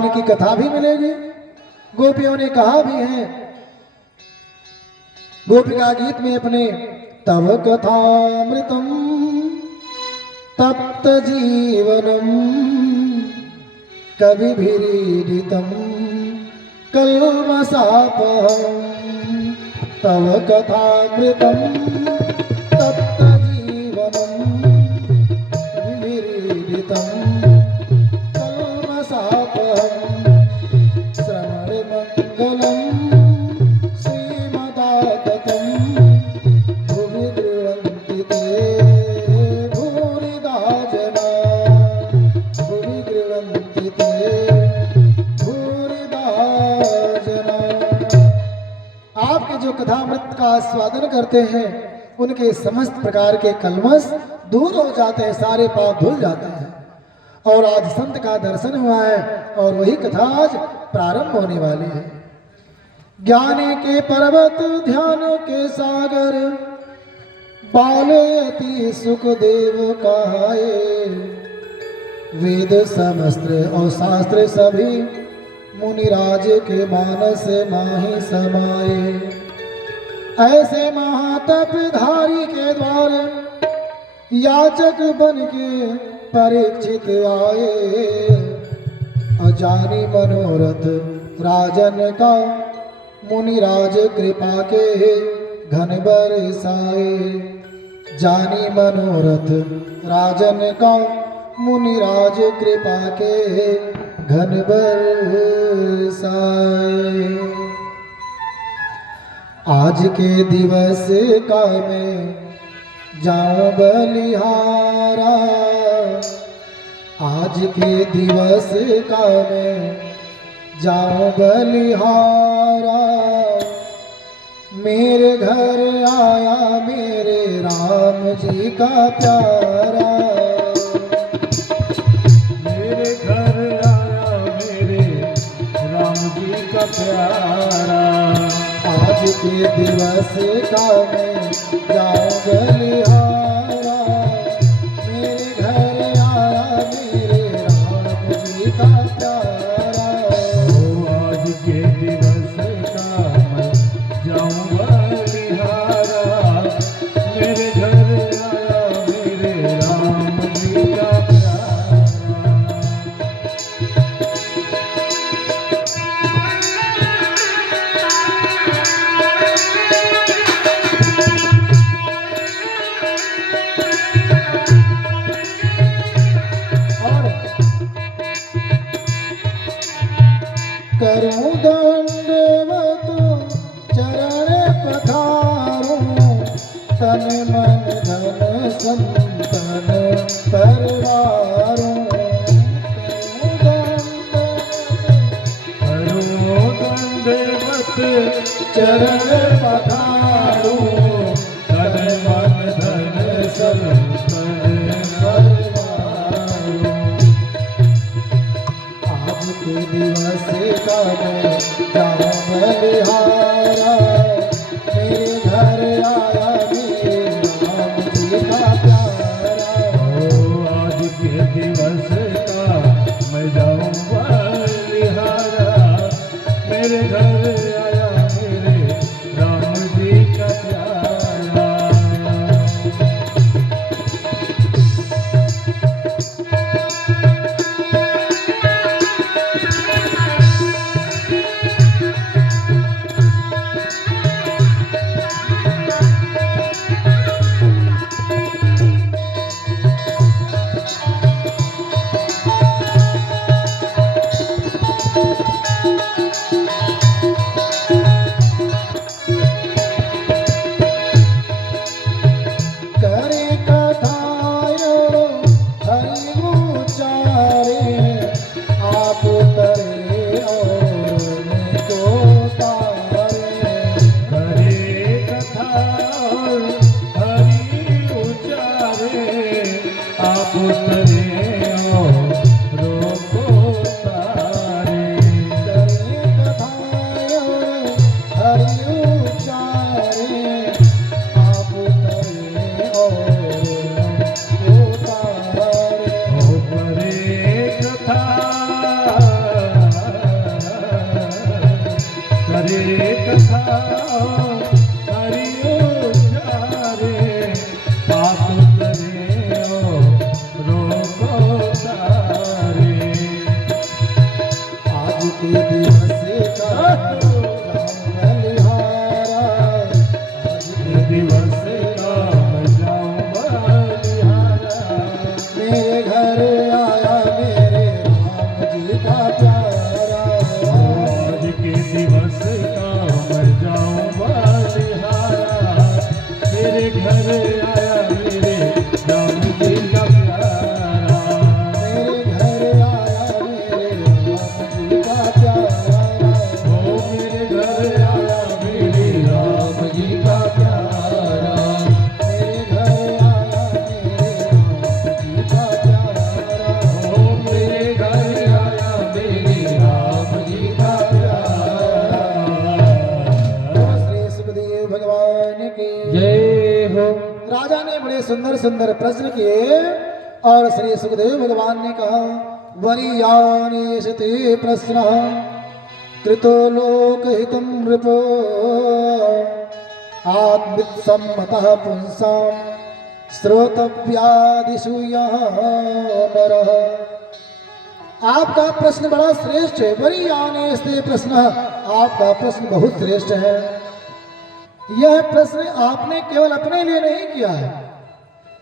की कथा भी मिलेगी। गोपियों ने कहा भी है गोपिका गीत में अपने, तव कथामृतम तप्त जीवनम कविभिरीडितम कल्मषापहम्। तव कथामृतम तप्त जीवनम कविभिरीडितम कल्मषापहम्। श्रवणमङ्गलम् श्रीमदाततं भुवि गृह्णन्ति ते भूरिदा जना। भुवि गृह्णन्ति ते भूरिदा जना। आपके जो कथामृत का आस्वादन करते हैं उनके समस्त प्रकार के कलमश दूर हो जाते हैं, सारे पाप धुल जाते हैं। और आज संत का दर्शन हुआ है और वही कथा आज प्रारंभ होने वाली है। ज्ञान के पर्वत ध्यान के सागर बालयति सुखदेव कहाए। वेद समस्त्र और शास्त्र सभी मुनिराज के मानस माही समाये। ऐसे महातपधारी के द्वार याचक बन के परीक्षित आए। अजानी मनोरथ राजन का मुनिराज कृपा के घन बरसाए। जानी मनोरथ राजन का मुनिराज कृपा के घन बरसाए। आज के दिवस का मैं जाऊं बलिहारा। आज के दिवस का मैं जाऊं बलिहारा। मेरे घर आया मेरे राम जी का प्यारा। मेरे घर आया मेरे राम जी का प्यारा। आज के दिवस का मैं जाऊं बलिहारा। मेरे घर आया मेरे राम जी का प्यारा। आज के दिवस का मैं जाऊं बलिहारा। मेरे घर आया मेरे राम जी का प्यारा। करूं दंडवत चरण पधारूं। तन मन धन संतन परवारूं। करो दंडवत चरण पधारूं। तन मन धन संतन परवारूं। आज के दिवस का मैं जाऊं बलिहारा। मेरे घर आया मेरे राम जी का प्यारा। आज के दिवस का मैं जाऊं बलिहारा। मेरे घर आया मेरे राम जी का प्यारा। कथा हरिओ चारे पाप करे ओ रोको तारे आज के दिवस का बलिहारा, आज के दिवस का जाऊं बलिहारा मेरे घर आया मेरे राम जी का प्यारा। आज के दिवस का मैं जाऊं बलिहारा मेरे घर आया मेरे राम जी का प्यारा मेरे घर आया मेरे राम जी का प्यारा। ओ मेरे घर आया मेरे राम जी का प्यारा मेरे घर आया मेरे राम जी का प्यारा। ओ मेरे घर आया मेरे राम जी का प्यारा श्री सुखदेव भगवान की जय हो राजा ने बड़े सुंदर सुंदर प्रश्न किए और श्री सुखदेव भगवान ने कहा वरीयानेशते प्रश्न कृतो लोकहितं नृपो आत्मित सम्मतः पुंसां श्रोतव्यादिषु यः नरः। आपका प्रश्न बड़ा श्रेष्ठ है। वरीयानेशते प्रश्न, आपका प्रश्न बहुत श्रेष्ठ है। यह प्रश्न आपने केवल अपने लिए नहीं किया है,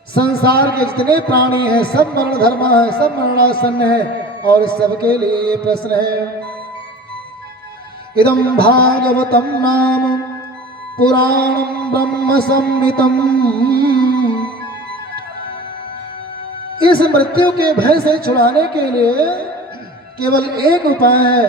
संसार के जितने प्राणी हैं सब मरण धर्म है, सब मरणासन्न है और सबके लिए ये प्रश्न है। इदं भागवतं नाम पुराणं ब्रह्म संहितं। इस मृत्यु के भय से छुड़ाने के लिए केवल एक उपाय है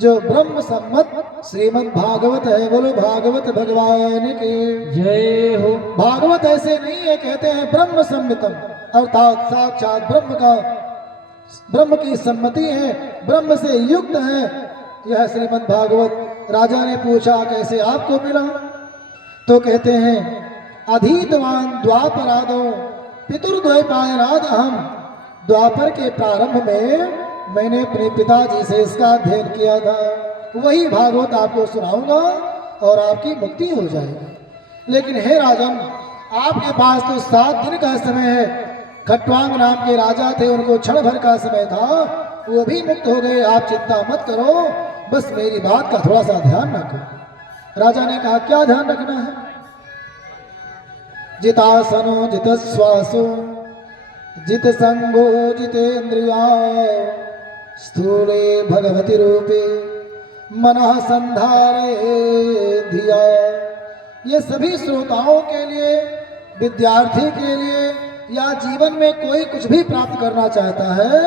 जो ब्रह्म सम्मत श्रीमद् भागवत है। बोलो भागवत भगवान की जय हो भागवत ऐसे नहीं है, कहते हैं ब्रह्म सम्मितम, अर्थात साक्षात ब्रह्म की सम्मति है, ब्रह्म से युक्त है यह श्रीमद् भागवत। राजा ने पूछा कैसे आपको मिला, तो कहते हैं अधीतवान द्वापरादो पितुर्द्वैपायनाद अहम। द्वापर के प्रारंभ में मैंने अपने पिताजी से इसका अध्ययन किया था, वही भागवत आपको सुनाऊंगा और आपकी मुक्ति हो जाएगी। लेकिन हे राजन, आपके पास तो 7 दिन का समय है। खट्वांग नाम के राजा थे, उनको क्षण भर का समय था, वो भी मुक्त हो गए। आप चिंता मत करो, बस मेरी बात का थोड़ा सा ध्यान रखो। राजा ने कहा क्या ध्यान रखना है? जितासनो जित श्वासो जित संगो जितेन्द्रिया स्थूले भगवती रूपे मनः संधारे धिया। ये सभी श्रोताओं के लिए, विद्यार्थी के लिए या जीवन में कोई कुछ भी प्राप्त करना चाहता है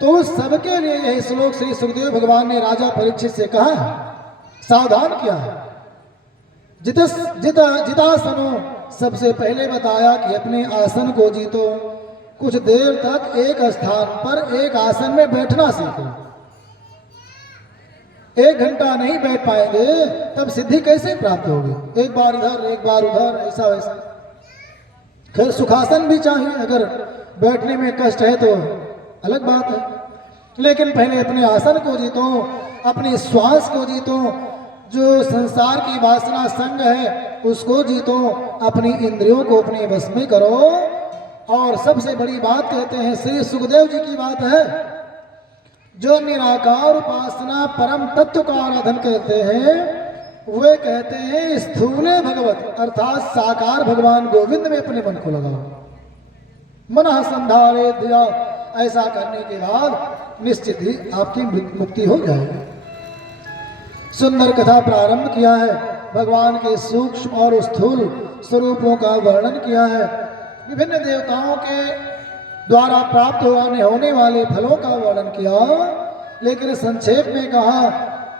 तो सबके लिए यह श्लोक श्री सुखदेव भगवान ने राजा परीक्षित से कहा है, सावधान किया है। जितासनो सबसे पहले बताया कि अपने आसन को जीतो, कुछ देर तक एक स्थान पर एक आसन में बैठना सीखो। 1 घंटा नहीं बैठ पाएंगे तब सिद्धि कैसे प्राप्त होगी? एक बार इधर एक बार उधर, ऐसा वैसा। खैर सुखासन भी चाहिए, अगर बैठने में कष्ट है तो अलग बात है, लेकिन पहले अपने आसन को जीतो, अपने श्वास को जीतो, जो संसार की वासना संग है उसको जीतो, अपनी इंद्रियों को अपने वश में करो। और सबसे बड़ी बात कहते हैं, श्री सुखदेव जी की बात है, जो निराकार उपासना परम तत्व का आराधन करते हैं वे कहते हैं स्थूले भगवत, अर्थात साकार भगवान गोविंद में अपने मन को लगाओ। मनः संधारे दिया, ऐसा करने के बाद निश्चित ही आपकी मुक्ति हो जाएगी। सुंदर कथा प्रारंभ किया है, भगवान के सूक्ष्म और स्थूल स्वरूपों का वर्णन किया है, विभिन्न देवताओं के द्वारा प्राप्त होने वाले फलों का वर्णन किया, लेकिन संक्षेप में कहा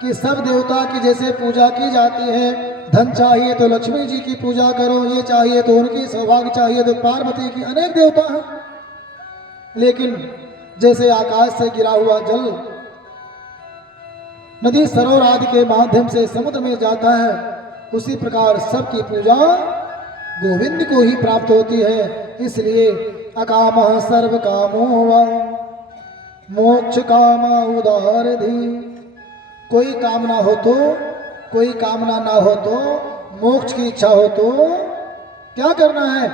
कि सब देवता की जैसे पूजा की जाती है, धन चाहिए तो लक्ष्मी जी की पूजा करो, ये चाहिए तो उनकी, सौभाग्य चाहिए तो पार्वती की, अनेक देवता हैं। लेकिन जैसे आकाश से गिरा हुआ जल नदी सरोवर आदि के माध्यम से समुद्र में जाता है, उसी प्रकार सबकी पूजा गोविंद को ही प्राप्त होती है। इसलिए अकामः सर्व कामो वा मोक्ष कामा उदारधि, कोई कामना हो तो कोई कामना ना हो तो, मोक्ष की इच्छा हो तो क्या करना है?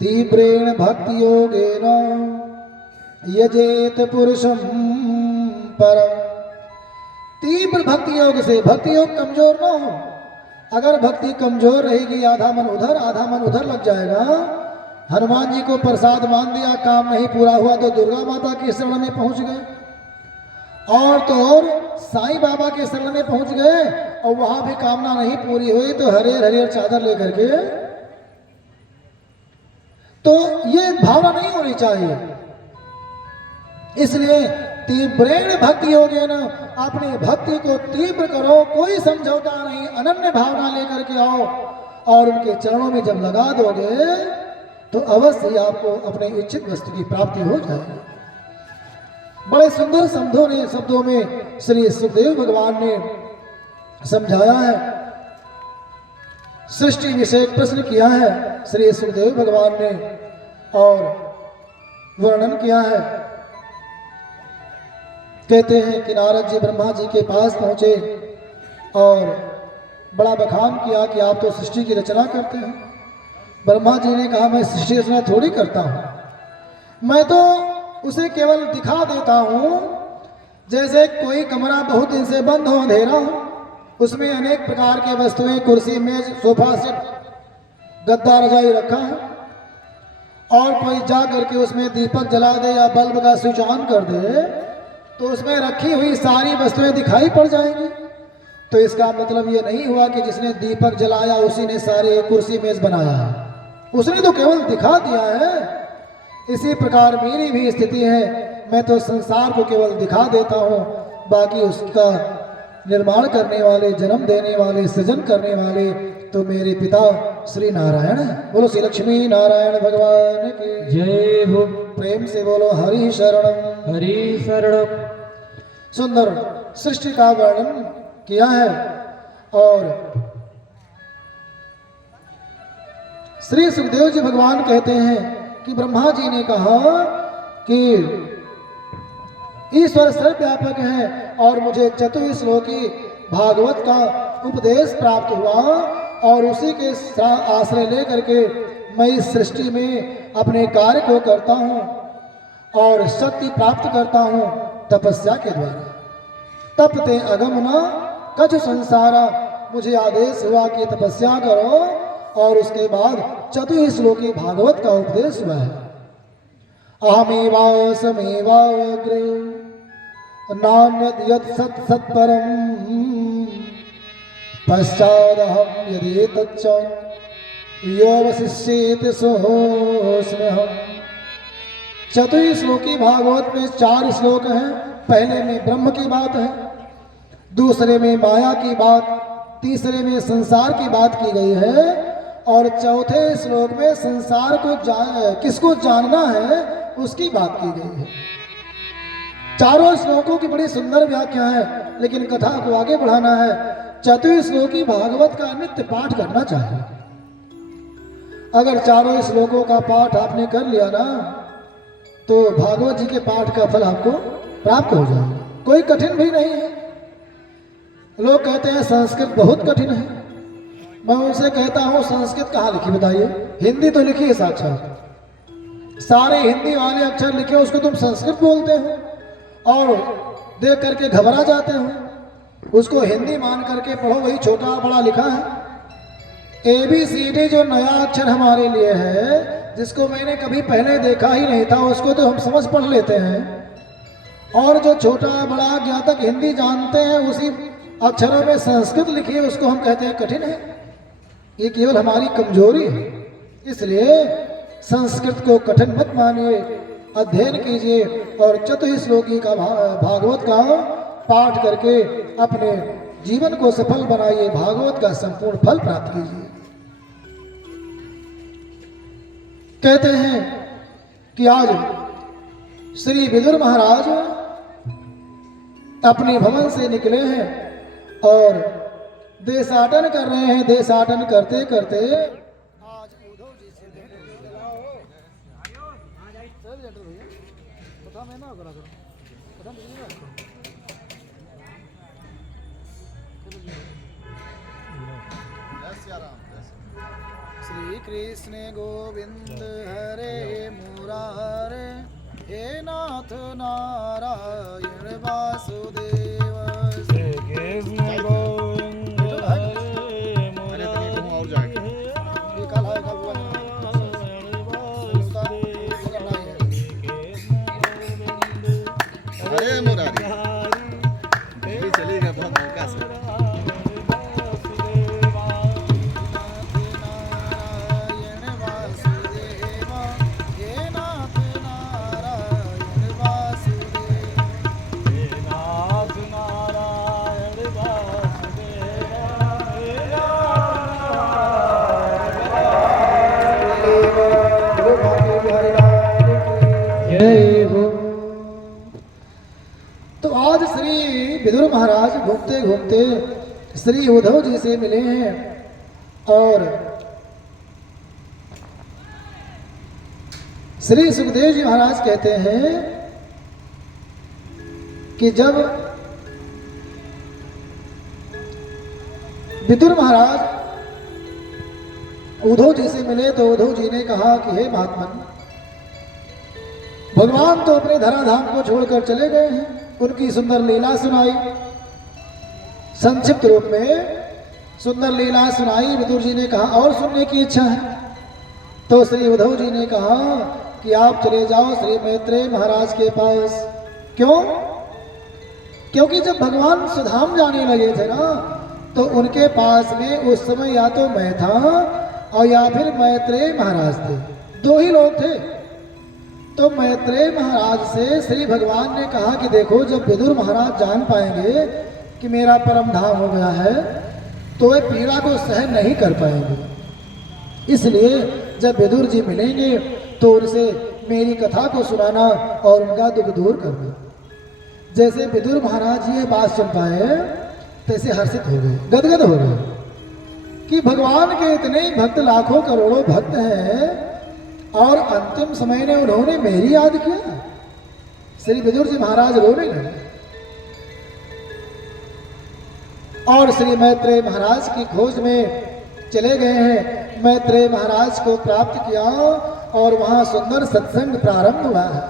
तीव्रेण भक्ति योगेन यजेत पुरुषम परम। तीव्र भक्ति योग से, भक्ति योग कमजोर ना हो। अगर भक्ति कमजोर रहेगी, आधा मन उधर लग जाएगा। हनुमान जी को प्रसाद मान दिया, काम नहीं पूरा हुआ तो दुर्गा माता के शरण में पहुंच गए, और तो और साईं बाबा के शरण में पहुंच गए, और वहां भी कामना नहीं पूरी हुई तो हरियर हरियर चादर लेकर के। तो ये भावना नहीं होनी चाहिए। इसलिए तीव्रेण भक्ति योगेन, अपनी भक्ति को तीव्र करो, कोई समझौता नहीं, अनन्य भावना लेकर के आओ, और उनके चरणों में जब लगा दोगे तो अवश्य ही आपको अपने इच्छित वस्तु की प्राप्ति हो जाएगी। बड़े सुंदर शब्दों में श्री सुखदेव भगवान ने समझाया है, सृष्टि विषय प्रश्न किया है श्री सुखदेव भगवान ने, और वर्णन किया है। कहते हैं कि नारद जी ब्रह्मा जी के पास पहुंचे और बड़ा बखान किया कि आप तो सृष्टि की रचना करते हैं। ब्रह्मा जी ने कहा, मैं सृष्टि रचना थोड़ी करता हूं, मैं तो उसे केवल दिखा देता हूं। जैसे कोई कमरा बहुत दिन से बंद हो, अंधेरा हो, उसमें अनेक प्रकार के वस्तुएं, कुर्सी, मेज, सोफा सेट, गद्दा, रजाई रखा है, और कोई जा करके उसमें दीपक जला दे या बल्ब का स्विच ऑन कर दे तो उसमें रखी हुई सारी वस्तुएं दिखाई पड़ जाएंगी। तो इसका मतलब ये नहीं हुआ कि जिसने दीपक जलाया उसी ने सारे कुर्सी मेज बनाया है, उसने तो केवल दिखा दिया है। इसी प्रकार मेरी भी स्थिति है, मैं तो संसार को केवल दिखा देता हूँ, बाकी उसका निर्माण करने वाले, जन्म देने वाले, सृजन करने वाले तो मेरे पिता श्री नारायण है। बोलो श्री लक्ष्मी नारायण भगवान की जय हो। प्रेम से बोलो हरि शरणम हरि शरणम। सुंदर सृष्टि का वर्णन किया है, और श्री सुखदेव जी भगवान कहते हैं कि ब्रह्मा जी ने कहा कि ईश्वर सर्वव्यापक है, और मुझे चतुश्लोकी भागवत का उपदेश प्राप्त हुआ, और उसी के आश्रय लेकर के मैं इस सृष्टि में अपने कार्य को करता हूँ और शक्ति प्राप्त करता हूँ तपस्या के द्वारा। तपते अगमना कछु संसारा, मुझे आदेश हुआ कि तपस्या करो, और उसके बाद चतुश्लोकी भागवत का उपदेश हुआ है। अहमेवा समेवाग्रे नान्यद यत् सत् सत्परम् पश्चादहं यदि तच्च योऽवशिष्येत सोऽस्म्यहम्। चतुश्लोकी भागवत में 4 श्लोक हैं। पहले में ब्रह्म की बात है, दूसरे में माया की बात, तीसरे में संसार की बात की गई है, और चौथे श्लोक में संसार को किसको जानना है उसकी बात की गई है। चारों श्लोकों की बड़ी सुंदर व्याख्या है, लेकिन कथा को आगे बढ़ाना है। चतुश्लोकी भागवत का नित्य पाठ करना चाहिए। अगर चारों श्लोकों का पाठ आपने कर लिया ना, तो भागवत जी के पाठ का फल आपको प्राप्त हो जाएगा। कोई कठिन भी नहीं है। लोग कहते हैं संस्कृत बहुत कठिन है, मैं उनसे कहता हूं संस्कृत कहाँ लिखी बताइए? हिंदी तो लिखी है साक्षात, सारे हिंदी वाले अक्षर लिखे, उसको तुम संस्कृत बोलते हो और देख करके घबरा जाते हो। उसको हिंदी मान करके पढ़ो, वही छोटा बड़ा लिखा है। ABCD जो नया अक्षर हमारे लिए है, जिसको मैंने कभी पहले देखा ही नहीं था, उसको तो हम समझ पढ़ लेते हैं, और जो छोटा बड़ा ज्ञातक हिंदी जानते हैं, उसी अक्षरों में संस्कृत लिखी है, उसको हम कहते हैं कठिन है। ये केवल हमारी कमजोरी है। इसलिए संस्कृत को कठिन मत मानिए, अध्ययन कीजिए और चतुश्लोकी का भागवत का पाठ करके अपने जीवन को सफल बनाइए, भागवत का संपूर्ण फल प्राप्त कीजिए। कहते हैं कि आज श्री विदुर महाराज अपने भवन से निकले हैं और देशाटन कर रहे हैं। देशाटन करते करते आज उद्धव जी से भेंट हो गई। कृष्ण गोविंद हरे मुरारे, हे नाथ नारायण वासुदेव। श्री कृष्ण गोविंद हरे मुरारी, ये कल है, कल हुआ अरे मुरारी ये चलेगा बहुत हल्का से। नारायण वासुदेव, हे नाथ नारायण वासुदेव। हे नाथ नारायण वासुदेव, हे जय हो। तो आज श्री विदुर महाराज घूमते घूमते श्री उद्धव जी से मिले हैं और श्री सुखदेव जी महाराज कहते हैं कि जब विदुर महाराज उद्धव जी से मिले तो उद्धव जी ने कहा कि हे महात्मन, भगवान तो अपने धराधाम को छोड़कर चले गए हैं। उनकी सुंदर लीला सुनाई, संक्षिप्त रूप में सुंदर लीला सुनाई। विदुर जी ने कहा और सुनने की इच्छा है? तो श्री उद्धव जी ने कहा कि आप चले जाओ श्री मैत्रेय महाराज के पास। क्यों? क्योंकि जब भगवान सुधाम जाने लगे थे ना, तो उनके पास में उस समय या तो मैं था और या फिर मैत्रेय महाराज थे, दो ही लोग थे। तो मैत्रेय महाराज से श्री भगवान ने कहा कि देखो, जब विदुर महाराज जान पाएंगे कि मेरा परम धाम हो गया है तो वे पीड़ा को सहन नहीं कर पाएंगे। इसलिए जब विदुर जी मिलेंगे तो उनसे मेरी कथा को सुनाना और उनका दुख दूर करना। जैसे विदुर महाराज ये बात सुन पाए तैसे हर्षित हो गए, गदगद हो गए कि भगवान के इतने भक्त, लाखों करोड़ों भक्त हैं और अंतिम समय में उन्होंने मेरी याद किया। श्री विदुर जी महाराज रोने लगे और श्री मैत्रेय महाराज की खोज में चले गए हैं। मैत्रेय महाराज को प्राप्त किया और वहां सुंदर सत्संग प्रारंभ हुआ है।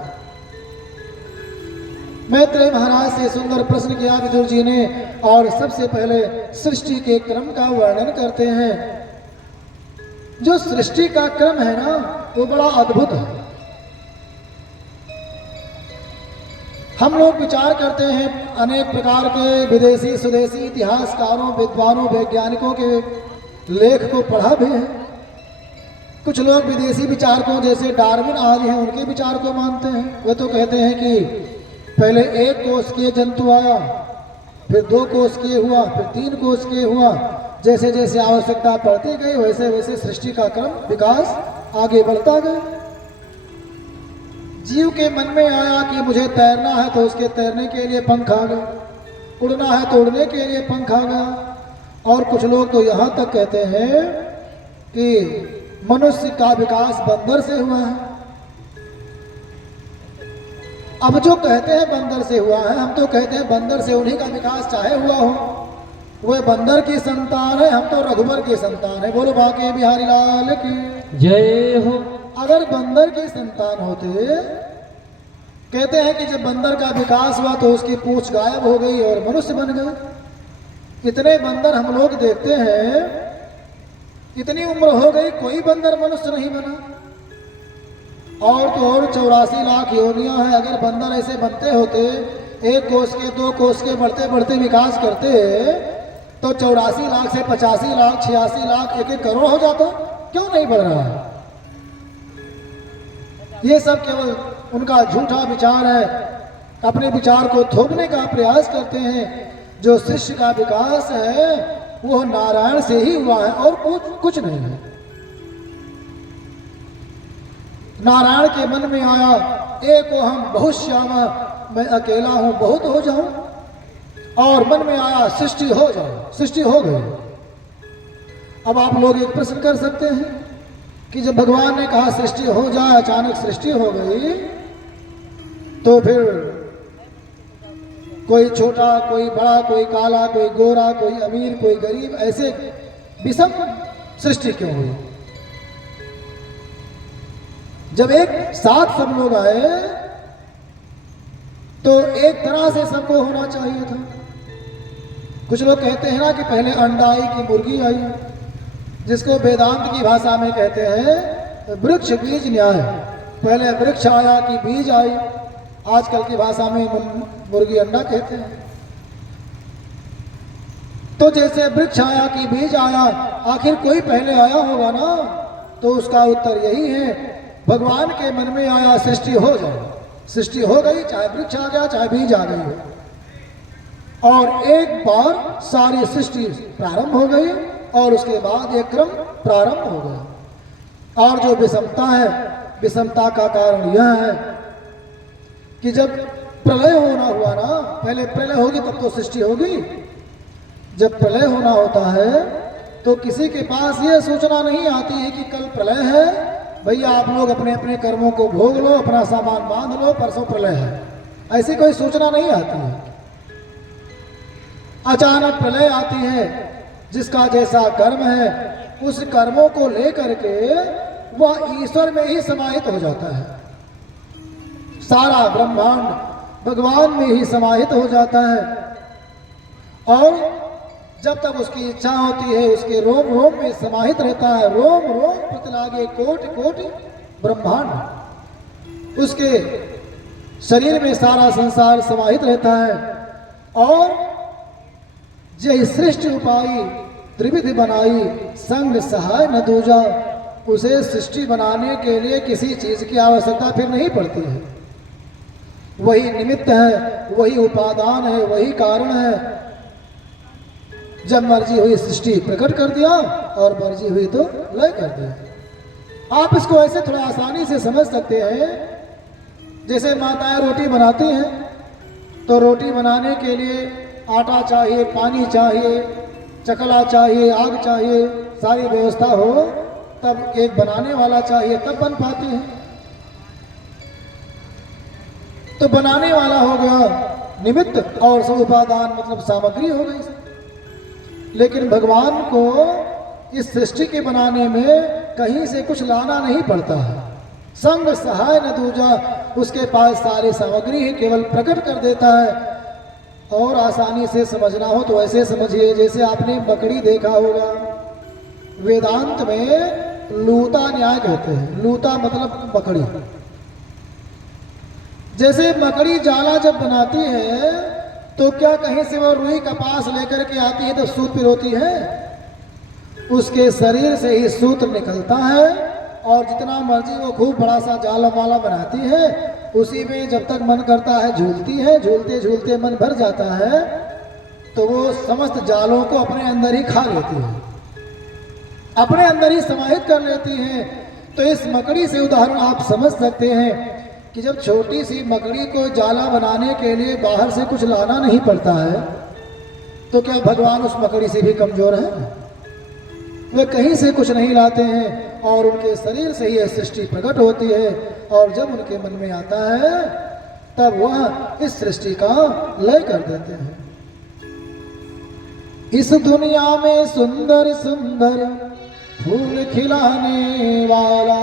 मैत्रेय महाराज से सुंदर प्रश्न किया विदुर जी ने और सबसे पहले सृष्टि के क्रम का वर्णन करते हैं। जो सृष्टि का क्रम है ना, वो बड़ा अद्भुत है। हम लोग विचार करते हैं, अनेक प्रकार के विदेशी स्वदेशी इतिहासकारों, विद्वानों, वैज्ञानिकों के लेख को पढ़ा भी है। कुछ लोग विदेशी विचारकों जैसे डार्विन आदि हैं, उनके विचार को मानते हैं। वे तो कहते हैं कि पहले एक कोषकीय जंतु आया, फिर 2 कोषकीय हुआ, फिर 3 कोषकीय हुआ। जैसे जैसे आवश्यकता पड़ती गई वैसे वैसे सृष्टि का क्रम, विकास आगे बढ़ता गया। जीव के मन में आया कि मुझे तैरना है तो उसके तैरने के लिए पंख आ गए, उड़ना है तो उड़ने के लिए पंख आ गया। और कुछ लोग तो यहाँ तक कहते हैं कि मनुष्य का विकास बंदर से हुआ है। अब जो कहते हैं बंदर से हुआ है, हम तो कहते हैं बंदर से उन्हीं का विकास चाहे हुआ हो, वह बंदर की संतान है, हम तो रघुबर की संतान है। बोलो बाके बिहारी लाल की जय हो। अगर बंदर की संतान होते, कहते हैं कि जब बंदर का विकास हुआ तो उसकी पूंछ गायब हो गई और मनुष्य बन गए। इतने बंदर हम लोग देखते हैं, इतनी उम्र हो गई कोई बंदर मनुष्य नहीं बना। और तो और 84 लाख योनियां हैं। अगर बंदर ऐसे बनते होते, 1 कोष के 2 कोष के बढ़ते बढ़ते विकास करते, तो 84 लाख से 85 लाख, 86 लाख, 1-1 करोड़ हो जाता। क्यों नहीं बढ़ रहा है? ये सब केवल उनका झूठा विचार है, अपने विचार को थोपने का प्रयास करते हैं। जो सृष्टि का विकास है वो नारायण से ही हुआ है और कुछ नहीं है। नारायण के मन में आया, एक हम बहुत श्यामा, मैं अकेला हूं, बहुत हो जाऊं। और मन में आया सृष्टि हो जाए, सृष्टि हो गई। अब आप लोग एक प्रश्न कर सकते हैं कि जब भगवान ने कहा सृष्टि हो जाए, अचानक सृष्टि हो गई, तो फिर कोई छोटा, कोई बड़ा, कोई काला, कोई गोरा, कोई अमीर, कोई गरीब, ऐसे विषम सृष्टि क्यों हुई? जब एक साथ सब लोग आए तो एक तरह से सबको होना चाहिए था। कुछ लोग कहते हैं ना कि पहले अंडा आई कि मुर्गी आई, जिसको वेदांत की भाषा में कहते हैं वृक्ष बीज न्याय। पहले वृक्ष आया कि बीज आई, आजकल की भाषा में मुर्गी अंडा कहते हैं। तो जैसे वृक्ष आया कि बीज आया, आखिर कोई पहले आया होगा ना, तो उसका उत्तर यही है, भगवान के मन में आया सृष्टि हो जाए। सृष्टि हो गई, चाहे वृक्ष आ गया चाहे बीज आ गई हो, और एक बार सारी सृष्टि प्रारंभ हो गई और उसके बाद एक क्रम प्रारंभ हो गया। और जो विषमता है, विषमता का कारण यह है कि जब प्रलय होना हुआ ना, पहले प्रलय होगी तब तो सृष्टि होगी। जब प्रलय होना होता है तो किसी के पास ये सूचना नहीं आती है कि कल प्रलय है, भैया आप लोग अपने अपने कर्मों को भोग लो, अपना सामान बांध लो, परसों प्रलय है, ऐसी कोई सूचना नहीं आती है। अचानक प्रलय आती है, जिसका जैसा कर्म है उस कर्मों को लेकर के वह ईश्वर में ही समाहित हो जाता है। सारा ब्रह्मांड भगवान में ही समाहित हो जाता है और जब तक उसकी इच्छा होती है उसके रोम रोम में समाहित रहता है। रोम रोम प्रतिलागे कोटि कोटि ब्रह्मांड, उसके शरीर में सारा संसार समाहित रहता है। और जय सृष्टि उपाई त्रिविधि बनाई, संग सहाय न दूजा, उसे सृष्टि बनाने के लिए किसी चीज की आवश्यकता फिर नहीं पड़ती है। वही निमित्त है, वही उपादान है, वही कारण है। जब मर्जी हुई सृष्टि प्रकट कर दिया और मर्जी हुई तो लय कर दिया। आप इसको ऐसे थोड़ा आसानी से समझ सकते हैं, जैसे माताएं रोटी बनाती हैं तो रोटी बनाने के लिए आटा चाहिए, पानी चाहिए, चकला चाहिए, आग चाहिए, सारी व्यवस्था हो तब एक बनाने वाला चाहिए, तब बन पाती है। तो बनाने वाला हो गया निमित्त और सब उपादान मतलब सामग्री हो गई। लेकिन भगवान को इस सृष्टि के बनाने में कहीं से कुछ लाना नहीं पड़ता है। संग सहाय न दूजा, उसके पास सारी सामग्री ही केवल प्रकट कर देता है। और आसानी से समझना हो तो ऐसे समझिए, जैसे आपने मकड़ी देखा होगा, वेदांत में लूता न्याय कहते हैं। लूता मतलब मकड़ी। जैसे मकड़ी जाला जब बनाती है तो क्या कहीं से वो रुई कपास लेकर के आती है तो सूत पिरोती है? उसके शरीर से ही सूत्र निकलता है और जितना मर्जी वो खूब बड़ा सा जाल माला बनाती है, उसी में जब तक मन करता है झूलती है। झूलते झूलते मन भर जाता है तो वो समस्त जालों को अपने अंदर ही खा लेती है, अपने अंदर ही समाहित कर लेती है। तो इस मकड़ी से उदाहरण आप समझ सकते हैं कि जब छोटी सी मकड़ी को जाला बनाने के लिए बाहर से कुछ लाना नहीं पड़ता है, तो क्या भगवान उस मकड़ी से भी कमजोर है? वे कहीं से कुछ नहीं लाते हैं और उनके शरीर से ही यह सृष्टि प्रकट होती है। और जब उनके मन में आता है तब वह इस सृष्टि का लय कर देते हैं। इस दुनिया में सुंदर सुंदर फूल खिलाने वाला,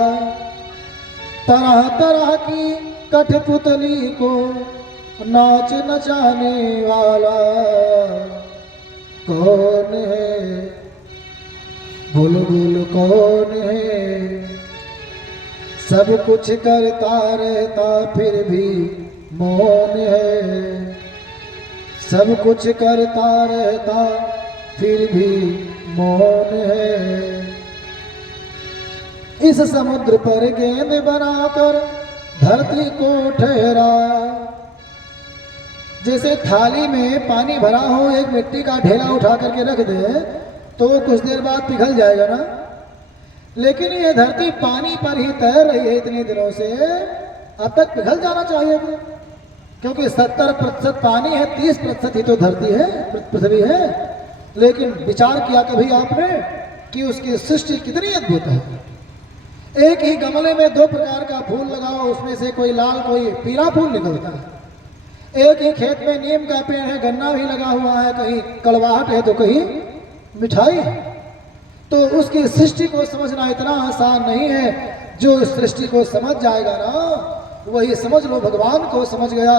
तरह तरह की कठपुतली को नाच नचाने वाला कौन है? बुलबुल कौन है? सब कुछ करता रहता फिर भी मौन है। सब कुछ करता रहता फिर भी मौन है। इस समुद्र पर गेंद बनाकर धरती को ठहराया। जैसे थाली में पानी भरा हो, एक मिट्टी का ढेला उठा करके रख दे तो कुछ देर बाद पिघल जाएगा ना। लेकिन ये धरती पानी पर ही तैर रही है इतने दिनों से, अब तक पिघल जाना चाहिए था, क्योंकि 70% पानी है, 30% ही तो धरती है, पृथ्वी है। लेकिन विचार किया कभी आपने कि उसकी सृष्टि कितनी अद्भुत है। एक ही गमले में 2 प्रकार का फूल लगाओ, उसमें से कोई लाल कोई पीला फूल निकलता है। एक ही खेत में नीम का पेड़ है, गन्ना भी लगा हुआ है, कहीं कड़वाहट है तो कहीं मिठाई। तो उसकी सृष्टि को समझना इतना आसान नहीं है। जो इस सृष्टि को समझ जाएगा ना, वही समझ लो भगवान को समझ गया।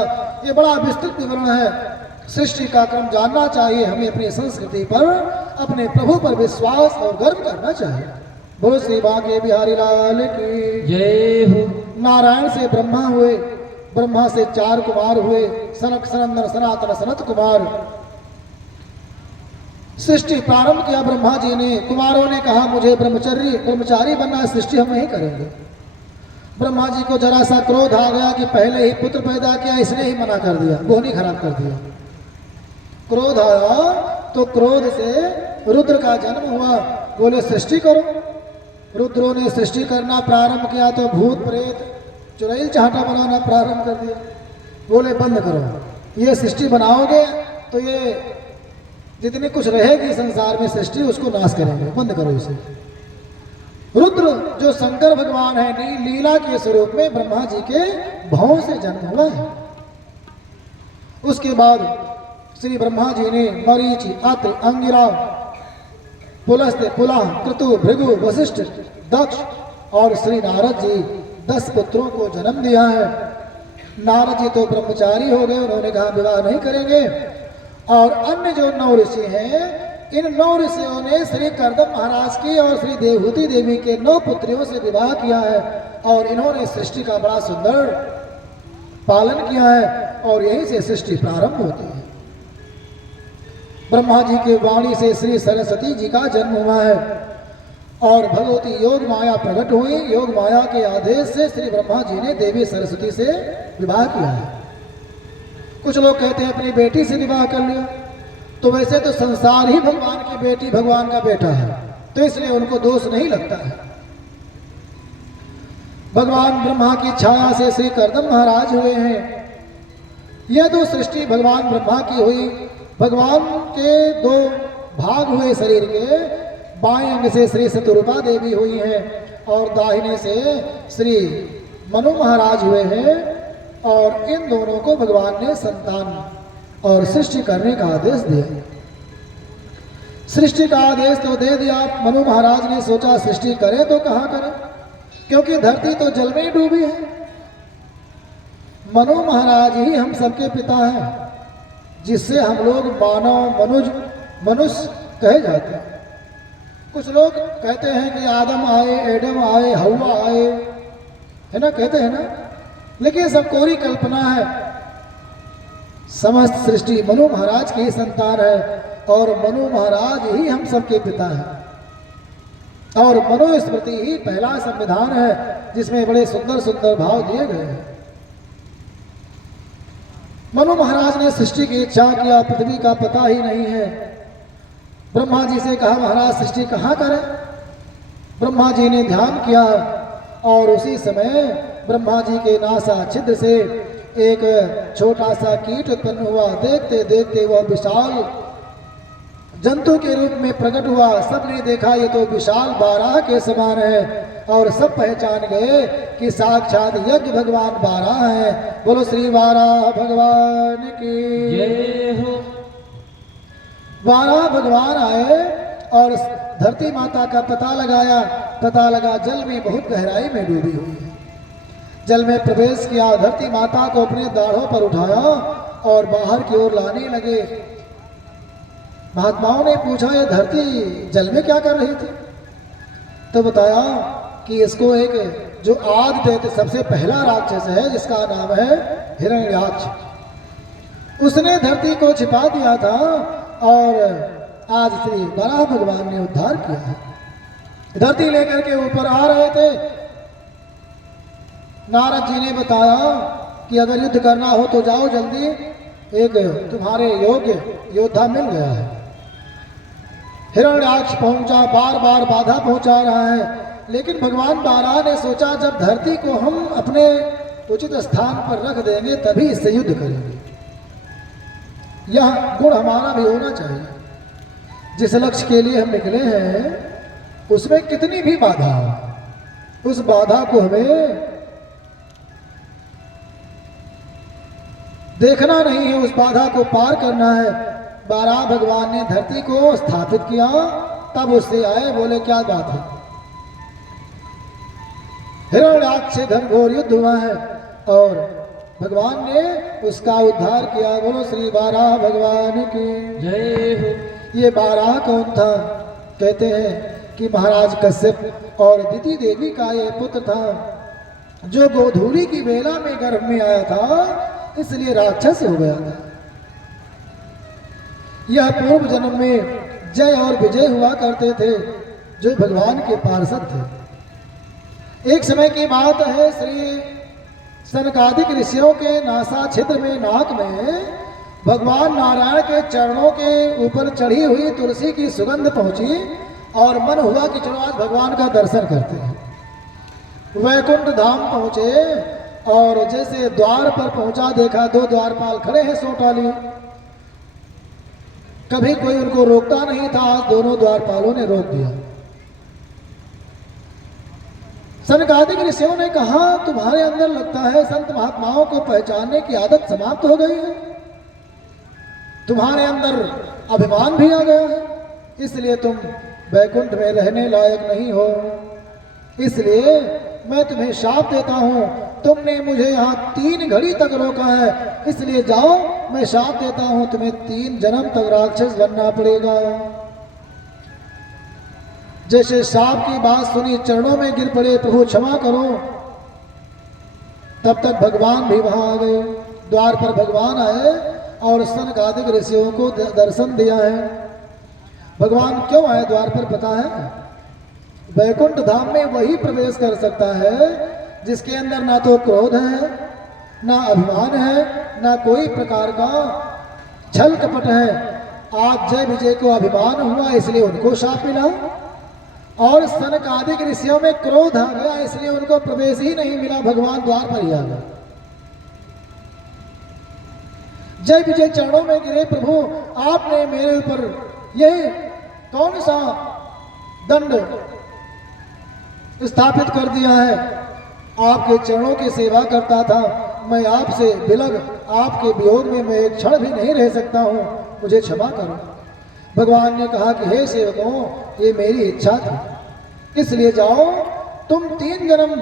ये बड़ा विस्तृत विवरण है। सृष्टि का क्रम जानना चाहिए हमें, अपनी संस्कृति पर, अपने प्रभु पर विश्वास और गर्व करना चाहिए। बोलो श्री बांके बिहारी लाल की जय हो। नारायण से ब्रह्मा हुए, ब्रह्मा से 4 कुमार हुए, सनक सनंदन सनातन सनत कुमार। सृष्टि प्रारंभ किया ब्रह्मा जी ने। कुमारों ने कहा मुझे ब्रह्मचारी बनना, सृष्टि हम नहीं करेंगे। ब्रह्मा जी को जरा सा क्रोध आ गया कि पहले ही पुत्र पैदा किया, इसने ही मना कर दिया, बोहनी खराब कर दिया। क्रोध आया तो क्रोध से रुद्र का जन्म हुआ। बोले सृष्टि करो। रुद्रों ने सृष्टि करना प्रारंभ किया तो भूत प्रेत चुड़ैल चाहटा बनाना प्रारंभ कर दिया। बोले बंद करो, ये सृष्टि बनाओगे तो ये जितनी कुछ रहेगी संसार में सृष्टि, उसको नाश करेंगे, बंद करो इसे। रुद्र जो शंकर भगवान है, लीला के स्वरूप में ब्रह्मा जी के भाव से जन्म हुआ है। उसके बाद श्री ब्रह्मा जी ने मरीचि, अत्रि, अंगिरा, पुलस्त्य, पुलह, क्रतु, भृगु, वशिष्ठ, दक्ष और श्री नारद जी 10 पुत्रों को जन्म दिया है। नारद जी तो ब्रह्मचारी हो गए, उन्होंने कहा विवाह नहीं करेंगे। और अन्य जो 9 ऋषि हैं, इन 9 ऋषियों ने श्री कर्दम महाराज की और श्री देवहूति देवी के 9 पुत्रियों से विवाह किया है। और इन्होंने सृष्टि का बड़ा सुंदर पालन किया है और यहीं से सृष्टि प्रारंभ होती है। ब्रह्मा जी के वाणी से श्री सरस्वती जी का जन्म हुआ है और भगवती योग माया प्रकट हुई। योग माया के आदेश से श्री ब्रह्मा जी ने देवी सरस्वती से विवाह किया है। कुछ लोग कहते हैं अपनी बेटी से विवाह कर लिया, तो वैसे तो संसार ही भगवान की बेटी भगवान का बेटा है, तो इसलिए उनको दोष नहीं लगता है। भगवान ब्रह्मा की छाया से श्री कर्दम महाराज हुए हैं। यह तो सृष्टि भगवान ब्रह्मा की हुई। भगवान के 2 भाग हुए शरीर के। बाएं अंग से श्री शतरूपा देवी हुई हैं और दाहिने से श्री मनु महाराज हुए हैं। और इन दोनों को भगवान ने संतान और सृष्टि करने का आदेश दिया। सृष्टि का आदेश तो दे दिया। मनु महाराज ने सोचा सृष्टि करें तो कहाँ करें, क्योंकि धरती तो जल में ही डूबी है। मनु महाराज ही हम सबके पिता हैं, जिससे हम लोग मानव मनुष्य कहे जाते हैं। कुछ लोग कहते हैं कि आदम आए, एडम आए, हवा आए, है ना, कहते हैं ना, लेकिन सब कोरी कल्पना है। समस्त सृष्टि मनु महाराज की संतान है और मनु महाराज ही हम सबके पिता हैं। और मनुस्मृति ही पहला संविधान है जिसमें बड़े सुंदर सुंदर भाव दिए गए हैं। मनु महाराज ने सृष्टि की इच्छा किया, पृथ्वी का पता ही नहीं है। ब्रह्मा जी से कहा महाराज सृष्टि कहाँ करें। ब्रह्मा जी ने ध्यान किया और उसी समय ब्रह्मा जी के नासा छिद्र से एक छोटा सा कीट उत्पन्न हुआ। देखते देखते वह विशाल जंतु के रूप में प्रकट हुआ। सबने देखा ये तो विशाल बाराह के समान है और सब पहचान गए कि साक्षात यज्ञ भगवान बाराह है। बोलो श्री बाराह भगवान की जय हो। बाराह भगवान आए और धरती माता का पता लगाया। पता लगा जल में बहुत गहराई में डूबी हुई है। जल में प्रवेश किया, धरती माता को अपने दाढ़ों पर उठाया और बाहर की ओर लाने लगे। महात्माओं ने पूछा ये धरती जल में क्या कर रही थी, तो बताया कि इसको एक जो आदि दैत्य सबसे पहला राक्षस है जिसका नाम है हिरण्याक्ष, उसने धरती को छिपा दिया था और आज श्री बराह भगवान ने उद्धार किया है। धरती लेकर के ऊपर आ रहे थे। नारद जी ने बताया कि अगर युद्ध करना हो तो जाओ जल्दी, एक तुम्हारे योग्य योद्धा मिल गया है। हिरण्याक्ष पहुंचा, बार बार बाधा पहुंचा रहा है, लेकिन भगवान बाराह ने सोचा जब धरती को हम अपने उचित स्थान पर रख देंगे तभी इससे युद्ध करेंगे। यह गुण हमारा भी होना चाहिए। जिस लक्ष्य के लिए हम निकले हैं उसमें कितनी भी बाधा हो, उस बाधा को हमें देखना नहीं है, उस बाधा को पार करना है। बाराह भगवान ने धरती को स्थापित किया, तब उससे आए, बोले क्या बात है। हिरण्याक्ष से घनघोर युद्ध हुआ है और भगवान ने उसका उद्धार किया। बोलो श्री बाराह भगवान की जय हो। ये बाराह कौन था? कहते हैं कि महाराज कश्यप और दिति देवी का ये पुत्र था, जो गोधूली की बेला में गर्भ में आया था, इसलिए राक्षस हो गया था। यह पूर्व जन्म में जय और विजय हुआ करते थे, जो भगवान के पार्षद थे। एक समय की बात है, श्री सनकादिक ऋषियों के नासा क्षेत्र में नाक में भगवान नारायण के चरणों के ऊपर चढ़ी हुई तुलसी की सुगंध पहुंची और मन हुआ कि चलो आज भगवान का दर्शन करते हैं। वैकुंठ धाम पहुंचे और जैसे द्वार पर पहुंचा, देखा दो द्वारपाल खड़े हैं सोटाली। कभी कोई उनको रोकता नहीं था, आज दोनों द्वारपालों ने रोक दिया। सनकादिक ऋषियों ने कहा, तुम्हारे अंदर लगता है संत महात्माओं को पहचानने की आदत समाप्त हो गई है, तुम्हारे अंदर अभिमान भी आ गया है, इसलिए तुम वैकुंठ में रहने लायक नहीं हो। इसलिए मैं तुम्हें शाप देता हूं, तुमने मुझे यहाँ 3 घड़ी तक रोका है, इसलिए जाओ, मैं शाप देता हूं, तुम्हें 3 जन्म तक राक्षस बनना पड़ेगा। जैसे शाप की बात सुनी, चरणों में गिर पड़े, प्रभु क्षमा करो। तब तक भगवान भी वहां आ गए। द्वार पर भगवान आए और सनकादिक ऋषियों को दर्शन दिया है। भगवान क्यों आए द्वार पर पता है? वैकुंठ धाम में वही प्रवेश कर सकता है जिसके अंदर ना तो क्रोध है, ना अभिमान है, ना कोई प्रकार का छल कपट है। आज जय विजय को अभिमान हुआ, इसलिए उनको शाप मिला, और सनकादिक ऋषियों में क्रोध आ गया, इसलिए उनको प्रवेश ही नहीं मिला, भगवान द्वार पर ही आ गए। जय विजय चरणों में गिरे, प्रभु आपने मेरे ऊपर ये कौन सा दंड स्थापित कर दिया है? आपके चरणों की सेवा करता था, मैं आपसे बिलग, आपके वियोग में मैं एक क्षण भी नहीं रह सकता हूँ, मुझे क्षमा करो। भगवान ने कहा कि हे सेवकों, ये मेरी इच्छा थी, इसलिए जाओ, तुम 3 जन्म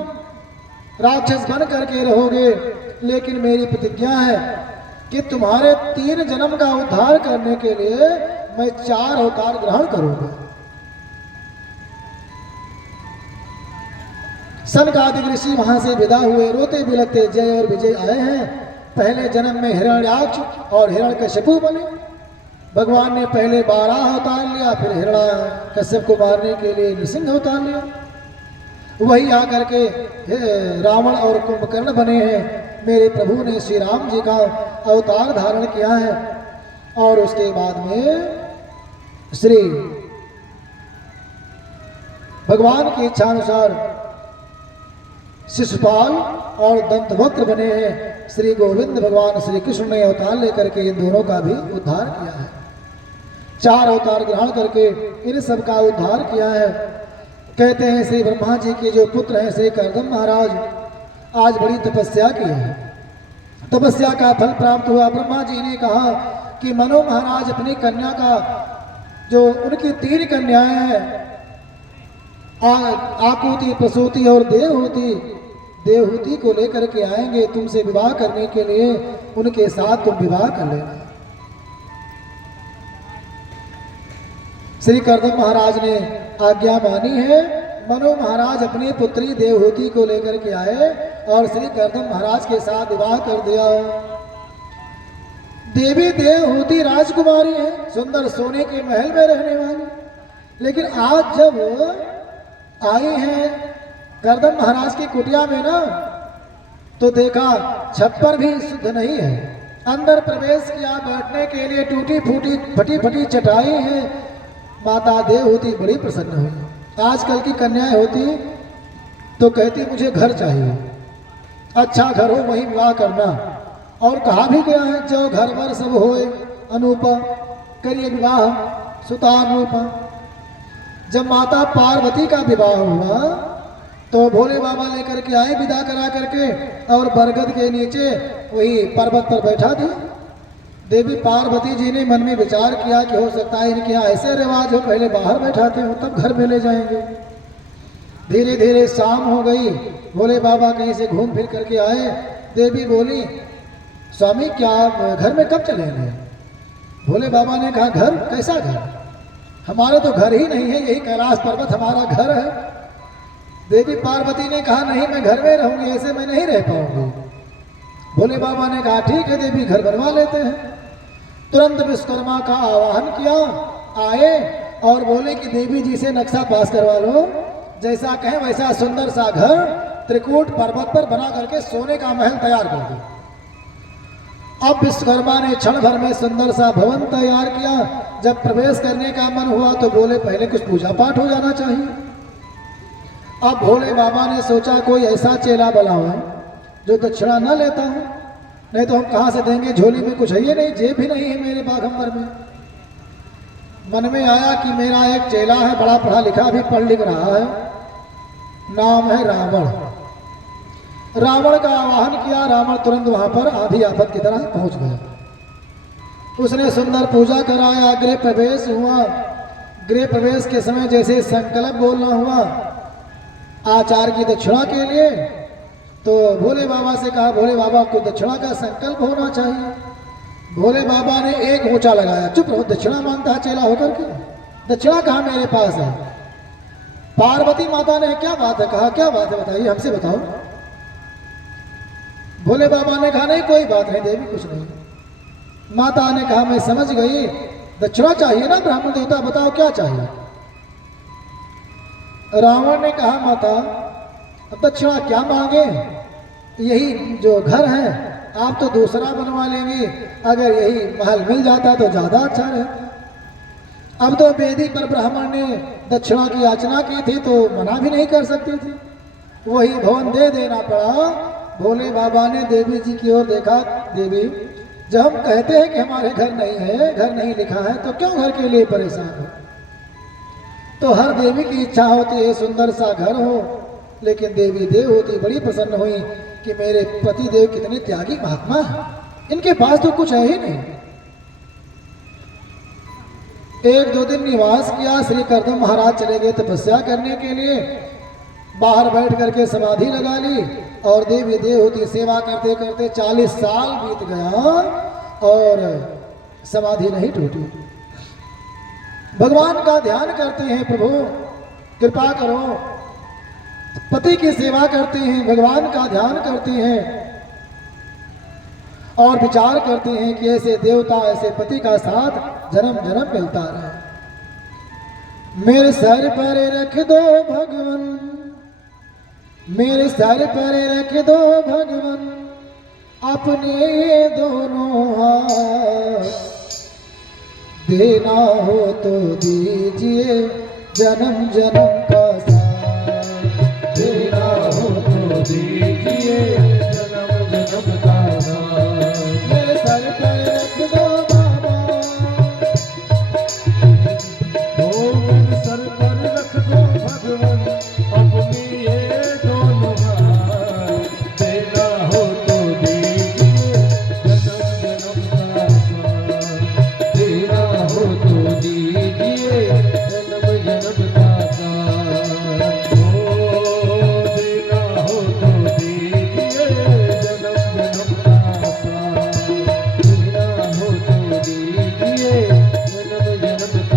राक्षस बन करके रहोगे, लेकिन मेरी प्रतिज्ञा है कि तुम्हारे 3 जन्म का उद्धार करने के लिए मैं 4 अवतार ग्रहण करूंगा। सनकादिक ऋषि वहां से विदा हुए, रोते बिलखते जय और विजय आए हैं। पहले जन्म में हिरण्याक्ष और हिरण्यकश्यपु बने। भगवान ने पहले 12 अवतार लिया, फिर हिरण्यकश्यप को मारने के लिए नृसिंह अवतार लिया। वही आकर के रावण और कुंभकर्ण बने हैं। मेरे प्रभु ने श्री राम जी का अवतार धारण किया है। और उसके बाद में श्री भगवान की इच्छा अनुसार शिशुपाल और दंतवक्र बने हैं। श्री गोविंद भगवान श्री कृष्ण ने अवतार लेकर के इन दोनों का भी उद्धार किया है। 4 अवतार ग्रहण करके इन सब का उद्धार किया है। कहते हैं श्री ब्रह्मा जी के जो पुत्र हैं श्री कर्दम महाराज, आज बड़ी तपस्या की है। तपस्या का फल प्राप्त हुआ। ब्रह्मा जी ने कहा कि मनो महाराज अपनी कन्या का, जो उनकी 3 कन्याएं हैं, आकुति, प्रसूति और देवहूति को लेकर के आएंगे तुमसे विवाह करने के लिए, उनके साथ तुम विवाह कर लेना। श्री कर्दम महाराज ने आज्ञा मानी है। मनु महाराज अपनी पुत्री देवहूति को लेकर के आए और श्री कर्दम महाराज के साथ विवाह कर दिया। देवी देवहूति राजकुमारी है, सुंदर सोने के महल में रहने वाली, लेकिन आज जब आई हैं कर्दम महाराज की कुटिया में ना, तो देखा छप्पर भी शुद्ध नहीं है। अंदर प्रवेश किया, बैठने के लिए टूटी फूटी फटी फटी चटाई है। माता देवहूति बड़ी प्रसन्न हुई। आजकल की कन्याएं होती तो कहती मुझे घर चाहिए, अच्छा घर हो वही विवाह करना। और कहा भी गया है, जो घर वर सब होए अनूपा, करिए विवाह सुता अनूपा। जब माता पार्वती का विवाह हुआ तो भोले बाबा लेकर के आए विदा करा करके, और बरगद के नीचे वही पर्वत पर बैठा दी। देवी पार्वती जी ने मन में विचार किया कि हो सकता है इनके यहाँ ऐसे रिवाज हो, पहले बाहर बैठाते हो तब घर में ले जाएंगे। धीरे धीरे शाम हो गई। भोले बाबा कहीं से घूम फिर करके आए। देवी बोली, स्वामी क्या आप घर में कब चलेंगे? भोले बाबा ने कहा, घर? कैसा घर? हमारा तो घर ही नहीं है, यही कैलाश पर्वत हमारा घर है। देवी पार्वती ने कहा, नहीं मैं घर में रहूंगी, ऐसे मैं नहीं रह पाऊंगी। भोले बाबा ने कहा, ठीक है देवी, घर बनवा लेते हैं। तुरंत विश्वकर्मा का आवाहन किया, आए और बोले कि देवी जी से नक्शा पास करवा लो, जैसा कहें वैसा सुंदर सा घर त्रिकूट पर्वत पर बना करके सोने का महल तैयार कर दो। अब विश्वकर्मा ने क्षण भर में सुंदर सा भवन तैयार किया। जब प्रवेश करने का मन हुआ तो बोले, पहले कुछ पूजा पाठ हो जाना चाहिए। अब भोले बाबा ने सोचा, कोई ऐसा चेला बुलाओ जो दक्षिणा न लेता हूं, नहीं तो हम कहां से देंगे, झोली में कुछ है ही नहीं, जेब भी नहीं है मेरे बाघंबर में। मन में आया कि मेरा एक चेला है, बड़ा पढ़ा लिखा, भी पढ़ लिख रहा है, नाम है रावण। रावण का आवाहन किया। रावण तुरंत वहां पर आधी आफत की तरह पहुंच गया। उसने सुंदर पूजा कराया, गृह प्रवेश हुआ। गृह प्रवेश के समय जैसे संकल्प बोलना हुआ आचार्य की दक्षिणा के लिए, तो भोले बाबा से कहा, भोले बाबा को दक्षिणा का संकल्प होना चाहिए। भोले बाबा ने एक ऊंचा लगाया, चुप रहो, दक्षिणा मांगता है चेला होकर के, दक्षिणा कहाँ मेरे पास है। पार्वती माता ने, क्या बात है? कहा, क्या बात है बताइए, हमसे बताओ। भोले बाबा ने कहा, नहीं कोई बात नहीं देवी, कुछ नहीं। माता ने कहा, मैं समझ गई, दक्षिणा चाहिए ना ब्राह्मण देवता, बताओ क्या चाहिए। रावण ने कहा, माता अब दक्षिणा क्या मांगे, यही जो घर है आप तो दूसरा बनवा लेंगे, अगर यही महल मिल जाता तो ज्यादा अच्छा रहता। अब तो वेदी पर ब्राह्मण ने दक्षिणा की याचना की थी तो मना भी नहीं कर सकती थी, वही भवन दे देना पड़ा। भोले बाबा ने देवी जी की ओर देखा, देवी जब हम कहते हैं कि हमारे घर नहीं है, घर नहीं लिखा है, तो क्यों घर के लिए परेशान हो? तो हर देवी की इच्छा होती है सुंदर सा घर हो, लेकिन देवी देव होती बड़ी प्रसन्न हुई कि मेरे पति देव कितने त्यागी महात्मा हैं, इनके पास तो कुछ है ही नहीं। एक दो दिन निवास किया। श्री कर्दम महाराज चले गए तपस्या करने के लिए, बाहर बैठ करके समाधि लगा ली और देवी देवहूति सेवा करते करते 40 साल बीत गया और समाधि नहीं टूटी। भगवान का ध्यान करते हैं, प्रभु कृपा करो, पति की सेवा करते हैं, भगवान का ध्यान करते हैं और विचार करते हैं कि ऐसे देवता, ऐसे पति का साथ जन्म जन्म मिलता रहे। मेरे सर पर रख दो भगवान, मेरे सर पर रख दो भगवान अपने ये दोनों हाथ, देना हो तो दीजिए जन्म जन्म का साथ, देना हो तो दीजिए जन्म जन्म का साथ। मेरे सर पर रख दो बाबा, मेरे सर पर रख दो भगवान अपनी ये दोनों हाथ, देना हो तो दीजिए जन्म जन्म का साथ, देना हो तो दीजिए जन्म जन्म का साथ। देना हो तो दीजिए जन्म जन्म का साथ, देना हो तो दीजिए जन्म जन्म का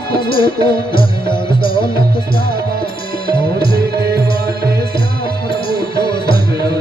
प्रभु को धन और दौलत क्या मांगे, देने वाले श्याम प्रभु को धन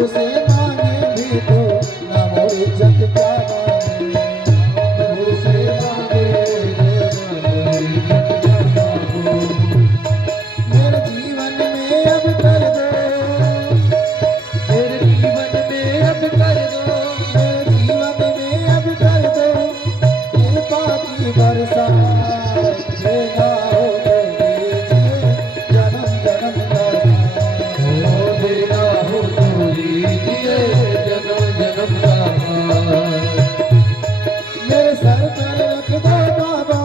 प्रभु से मांगे भी तो ना मोर इज्जत क्या मांगे। प्रभु से मांगे मेरे जीवन में अब कर दो, मेरे जीवन में अब कर दो, मेरे जीवन में अब कर दो कृपा की बरसात। देना हो तो दीजिए जन्म जन्म का साथ। हो देना हो तो दीजिए जन्म जन्म का हाथ। मेरे सर पर रख दो बाबा,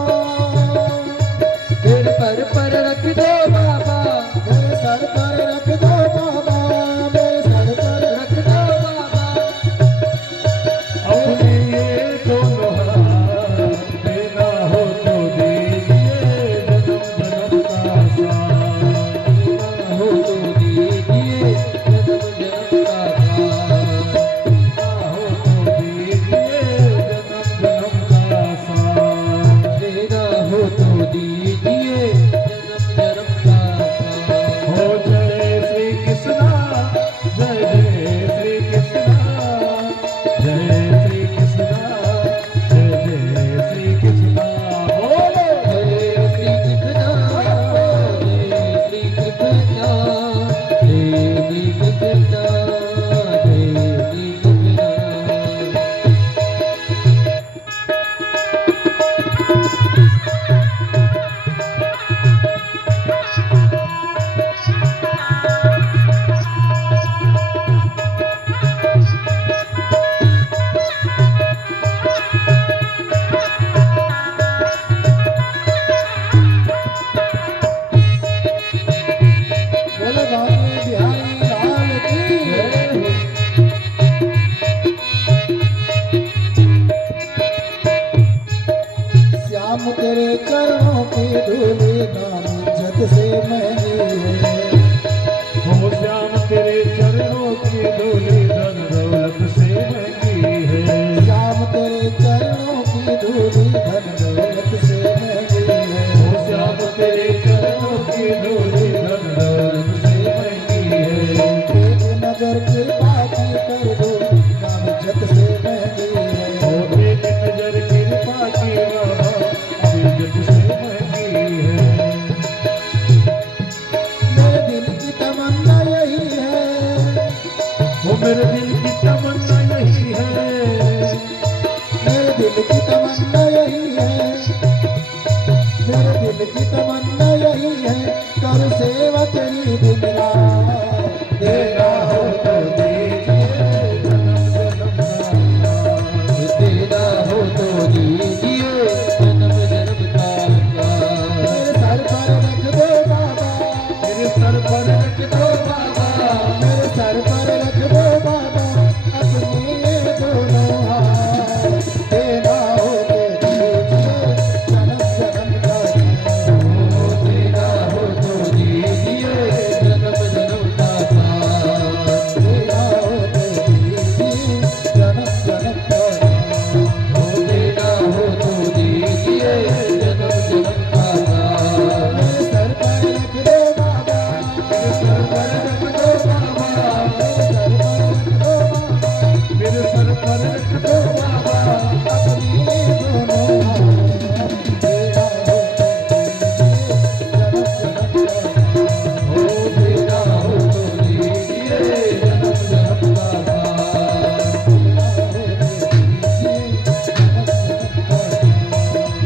मेरे पर रख दो बाबा, मेरे सर पर रख दो बाबा, मेरे सर पर रख दो बाबा। अपने ये दोनों हाथ देना हो तो दीजिए जन्म जन्म का साथ। देना हो तो दीजिए जन्म जन्म का साथ। देना हो तो दीजिए जन्म जन्म का साथ। देना हो तो दीजिए जन्म जन्म का साथ। हो जय श्री कृष्णा, जय जय श्री कृष्णा, जय श्री कृष्णा, जय जय श्री कृष्णा। बोलो जय श्री कृष्णा, जय श्री कृष्णा, जय श्री कृष्णा, जय श्री कृष्णा। बोले बाबू बिहारी लाल की। जय हो। श्याम तेरे चरणों की धूली नाम इज्जत से महंगी है। हो श्याम तेरे चरणों की धूली धन दौलत से महंगी है। श्याम तेरे चरणों की धूली धन दौलत से महंगी है। हो श्याम तेरे चरणों की धूली धन दौलत से महंगी है। एक नजर कृपा की कर दो नाम इज्जत से महंगी है। हो एक नजर कृपा की बाबा इज्जत से महंगी है। मेरे दिल की तमन्ना यही है, हो मेरे दिल की तमन्ना यही है। मेरे दिल की तमन्ना यही है, मेरे दिल की तमन्ना यही है। कर सेवा तेरी दिन रात। देना हो तो दीजिए जन्म जन्म का साथ। देना हो तो दीजिए जन्म जन्म का साथ। मेरे सर पर रख दो बाबा, मेरे सर पर रख दो बाबा, मेरे सर पर रख दो बाबा अपने ये दोनों हाथ। देना हो तो दीजिए जन्म जन्म का साथ। हो देना हो तो दीजिए जन्म जन्म का साथ। देना हो तो दीजिए जन्म जन्म का साथ। हो देना हो तो दीजिए जन्म जन्म का साथ। मेरे सर पर रख दो बाबा, मेरे सर पर रख दो बाबा, मेरे सर पर रख दो मेरे सर पर रख दो बाबा। अपनी ये दोनों हाथ। देना हो तो दीजिए जन्म जन्म का साथ। हो देना हो तो दीजिए जन्म जन्म का साथ।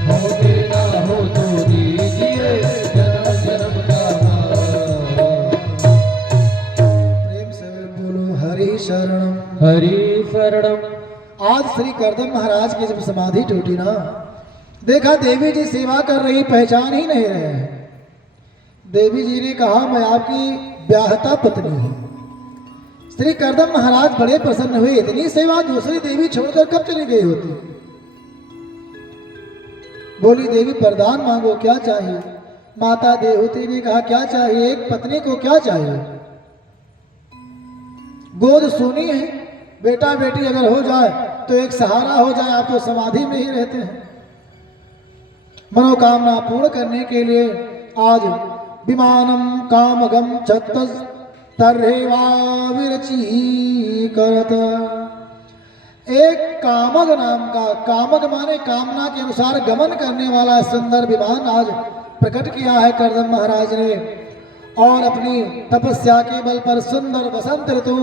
हो देना हो तो दीजिए जन्म जन्म का साथ। प्रेम से बोलो हरि शरणम। हरि शरणम। आज श्री करदम महाराज की जब समाधि टूटी ना, देखा देवी जी सेवा कर रही, पहचान ही नहीं रहे हैं। देवी जी ने कहा मैं आपकी ब्याहता पत्नी हूं। श्री करदम महाराज बड़े प्रसन्न हुए, इतनी सेवा दूसरी देवी छोड़कर कब चली गई होती। बोली देवी वरदान मांगो, क्या चाहिए। माता देवहूति ने कहा क्या चाहिए, एक पत्नी को क्या चाहिए। गोद सोनी है, बेटा बेटी अगर हो जाए तो एक सहारा हो जाए। आप तो समाधि में ही रहते हैं। मनोकामना पूर्ण करने के लिए आज विमानम कामगम छत्तस तर्हेवा विरची करत। एक कामग नाम का, कामग माने कामना के अनुसार गमन करने वाला सुंदर विमान आज प्रकट किया है कर्दम महाराज ने। और अपनी तपस्या के बल पर सुंदर वसंत ऋतु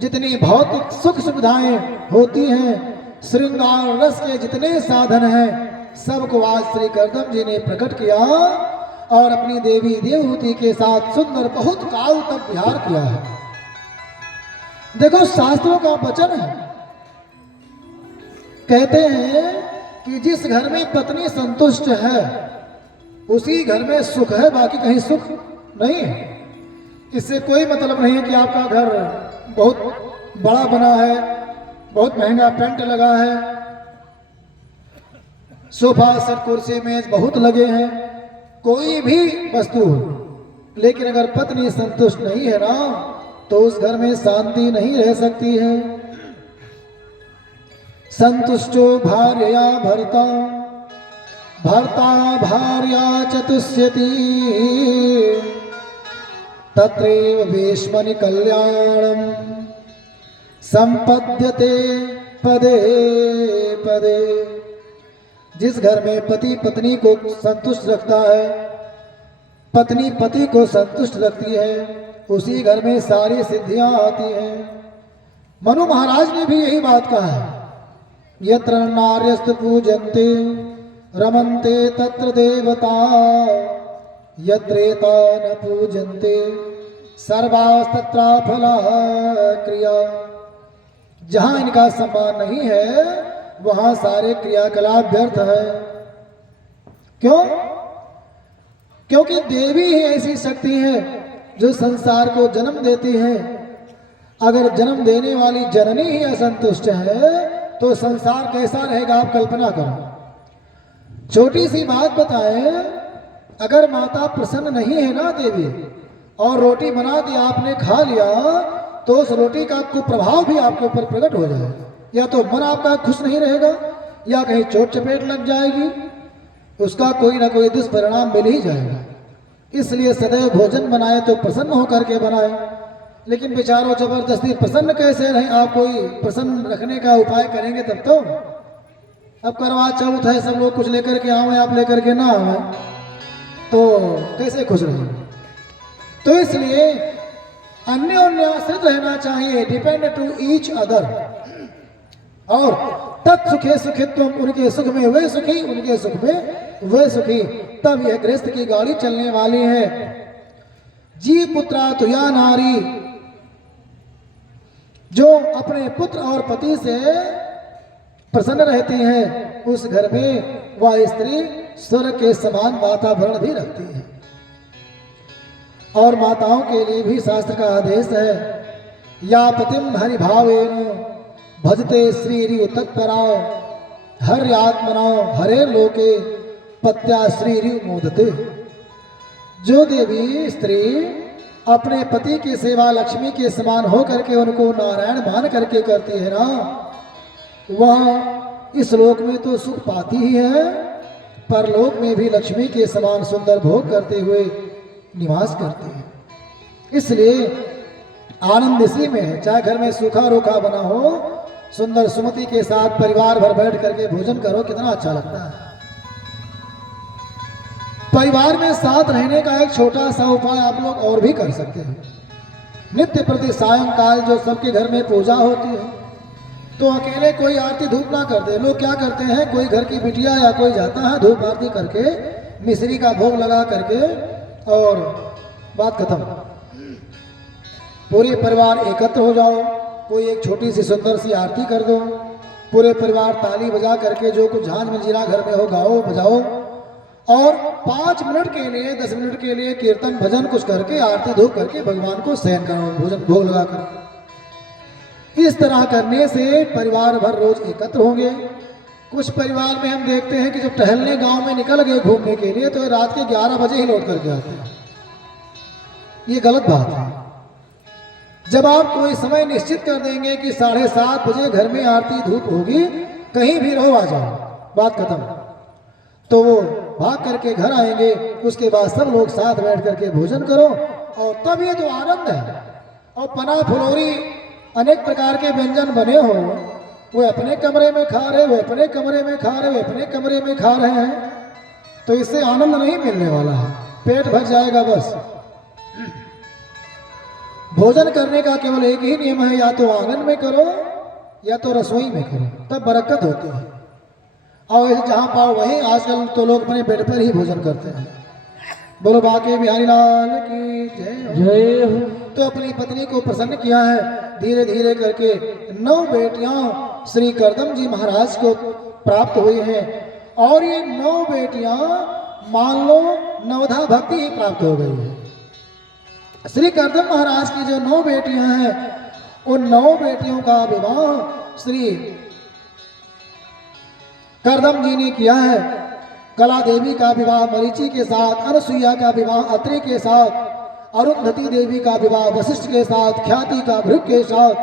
जितनी भौतिक सुख सुविधाएं होती हैं, श्रृंगार रस के जितने साधन हैं, सबको आज श्री कर्दम जी ने प्रकट किया और अपनी देवी देवहूति के साथ सुंदर बहुत काल तक विहार किया है। देखो शास्त्रों का वचन है, कहते हैं कि जिस घर में पत्नी संतुष्ट है उसी घर में सुख है, बाकी कहीं सुख नहीं है। इससे कोई मतलब नहीं है कि आपका घर बहुत बड़ा बना है, बहुत महंगा पेंट लगा है, सोफा सेट कुर्सी मेज बहुत लगे हैं, कोई भी वस्तु हो, लेकिन अगर पत्नी संतुष्ट नहीं है ना तो उस घर में शांति नहीं रह सकती है। संतुष्टो भार्या भर्ता, भर्ता भार्या चतुष्यति, तत्रैव वेश्मनि कल्याणम संपद्यते पदे पदे। जिस घर में पति पत्नी को संतुष्ट रखता है, पत्नी पति को संतुष्ट रखती है, उसी घर में सारी सिद्धियां आती हैं। मनु महाराज ने भी यही बात कहा है, यत्र नार्यस्तु पूजन्ते रमन्ते तत्र देवता, यत्रेता न पूजन्ते सर्वास्तत्राफला क्रिया। जहां इनका सम्मान नहीं है वहां सारे क्रियाकलाप व्यर्थ है। क्यों? क्योंकि देवी ही ऐसी शक्ति है जो संसार को जन्म देती है। अगर जन्म देने वाली जननी ही असंतुष्ट है तो संसार कैसा रहेगा, आप कल्पना करो। छोटी सी बात बताएं, अगर माता प्रसन्न नहीं है ना देवी, और रोटी बना दी आपने खा लिया, तो उस रोटी का कुप्रभाव भी आपके ऊपर प्रकट हो जाएगा। या तो मन आपका खुश नहीं रहेगा, या कहीं चोट चपेट लग जाएगी, उसका कोई ना कोई दुष्परिणाम मिल ही जाएगा। इसलिए सदैव भोजन बनाए तो प्रसन्न होकर के बनाए, लेकिन बेचारों जबरदस्ती प्रसन्न कैसे रहें? आप कोई प्रसन्न रखने का उपाय करेंगे तब तो। अब करवा चौथ है, सब लोग कुछ लेकर के आवे, आप लेकर के ना आवे तो कैसे खुश रहेंगे? तो इसलिए अन्योन्याश्रित रहना चाहिए, डिपेंड टू ईच अदर। और तत्सुखे सुखित्व, उनके सुख में वे सुखी, उनके सुख में वे सुखी, तब यह गृहस्थ की गाड़ी चलने वाली है। जी पुत्रा तुया नारी, जो अपने पुत्र और पति से प्रसन्न रहती है, उस घर में वह स्त्री स्वर्ग के समान वातावरण भी रखती है। और माताओं के लिए भी शास्त्र का आदेश है, या पतिम हरिभावेन भजते श्रीरिव तत्पराओ हर्यात्मनाओ हरे लोके पत्या श्रीरिव मोदते। जो देवी स्त्री अपने पति की सेवा लक्ष्मी के समान हो करके उनको नारायण मान करके करती है ना, वह इस लोक में तो सुख पाती ही है, परलोक में भी लक्ष्मी के समान सुंदर भोग करते हुए निवास करती है। इसलिए आनंद इसी में है। चाहे घर में सूखा रूखा बना हो, सुंदर सुमति के साथ परिवार भर बैठ करके भोजन करो, कितना अच्छा लगता है। परिवार में साथ रहने का एक छोटा सा उपाय आप लोग और भी कर सकते हैं। नित्य प्रति सायंकाल जो सबके घर में पूजा होती है, तो अकेले कोई आरती धूप ना कर दे। लोग क्या करते हैं, कोई घर की बिटिया या कोई जाता है धूप आरती करके, मिश्री का भोग लगा करके और बात खत्म। पूरे परिवार एकत्र हो जाओ, कोई एक छोटी सी सुंदर सी आरती कर दो, पूरे परिवार ताली बजा करके जो कुछ झांझ मंजीरा घर में हो गाओ बजाओ, और 5 मिनट के लिए 10 मिनट के लिए कीर्तन भजन कुछ करके आरती धूप करके भगवान को सहन करो, भोजन भोग लगा कर। इस तरह करने से परिवार भर रोज एकत्र होंगे। कुछ परिवार में हम देखते हैं कि जब टहलने गांव में निकल गए घूमने के लिए, तो रात के 11 बजे ही लौट करके आते हैं। ये गलत बात है। जब आप कोई समय निश्चित कर देंगे कि 7:30 बजे घर में आरती धूप होगी, कहीं भी रहो आ जाओ, बात खत्म, तो वो भाग करके घर आएंगे। उसके बाद सब लोग साथ बैठ करके भोजन करो, और तब ये तो आनंद है। और पना फुलोरी अनेक प्रकार के व्यंजन बने हो, वो अपने कमरे में खा रहे, वो अपने कमरे में खा रहे, वो अपने कमरे में खा रहे हैं, तो इससे आनंद नहीं मिलने वाला है, पेट भर जाएगा बस। भोजन करने का केवल एक ही नियम है, या तो आंगन में करो या तो रसोई में करो, तब बरकत होती है। और ऐसे जहाँ पाओ वहीं आजकल तो लोग अपने बेड पर ही भोजन करते हैं। बोलो बाके बिहारी लाल की जय हो। जय हो। तो अपनी पत्नी को प्रसन्न किया है, धीरे धीरे करके 9 बेटियां श्री करदम जी महाराज को प्राप्त हुई हैं, और ये 9 बेटियां मान लो नवधा भक्ति ही प्राप्त हो गई है। श्री करदम महाराज की जो 9 बेटियां हैं, उन 9 बेटियों का विवाह श्री करदम जी ने किया है। कला देवी का विवाह मरीचि के साथ, अनसुईया का विवाह अत्रि के साथ, अरुंधति देवी का विवाह वशिष्ठ के साथ, ख्याति का भृग के साथ,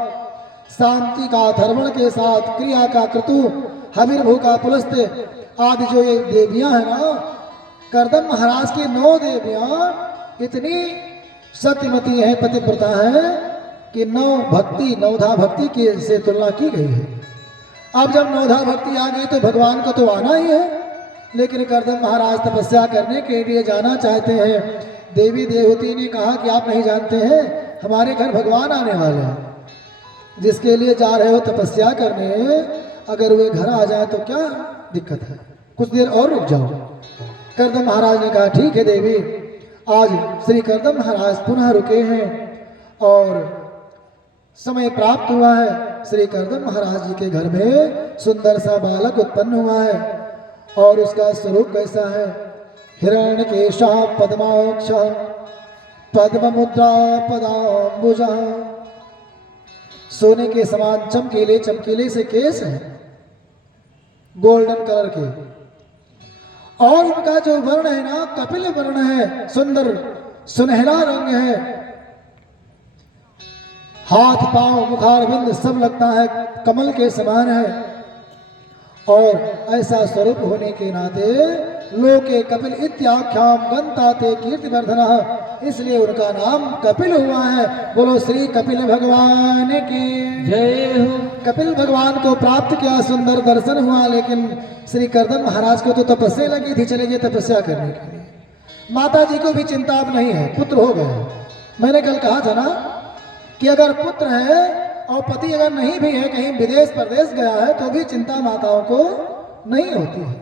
शांति का धर्मण के साथ, क्रिया का क्रतु, हविर्भू का पुलस्त्य आदि जो ये देवियां हैं ना, करदम महाराज की 9 देवियां इतनी सत्यमती हैं, पतिव्रता हैं कि 9 भक्ति, 9धा भक्ति की से तुलना की गई है। अब जब 9धा भक्ति आ गई तो भगवान को तो आना ही है, लेकिन करदम महाराज तपस्या करने के लिए जाना चाहते हैं। देवी देवती ने कहा कि आप नहीं जानते हैं, हमारे घर भगवान आने वाले हैं, जिसके लिए जा रहे हो तपस्या करने, अगर वे घर आ जाए तो क्या दिक्कत है, कुछ देर और रुक जाओ। करदम महाराज ने कहा ठीक है देवी। आज श्री करदम महाराज पुनः रुके हैं और समय प्राप्त हुआ है। श्री करदम महाराज जी के घर में सुंदर सा बालक उत्पन्न हुआ है, और उसका स्वरूप कैसा है? हिरण्यकेशा पद्माक्ष पद्ममुद्रा पदाम्बुजा, सोने के समान चमकीले चमकीले से केस हैं, गोल्डन कलर के, और उनका जो वर्ण है ना कपिल वर्ण है, सुंदर सुनहरा रंग है, हाथ पांव मुखारविंद सब लगता है कमल के समान है, और ऐसा स्वरूप होने के नाते लोके कपिल इत्याख्याम गंताते कीर्तिवर्धनः, इसलिए उनका नाम कपिल हुआ है। बोलो श्री कपिल भगवान की जय हो। कपिल भगवान को प्राप्त किया, सुंदर दर्शन हुआ, लेकिन श्री करदम महाराज को तो तपस्या लगी थी, चले गए तपस्या करने के लिए। माता जी को भी चिंता अब नहीं है, पुत्र हो गया। मैंने कल कहा था ना कि अगर पुत्र है और पति अगर नहीं भी है, कहीं विदेश प्रदेश गया है, तो भी चिंता माताओं को नहीं होती है।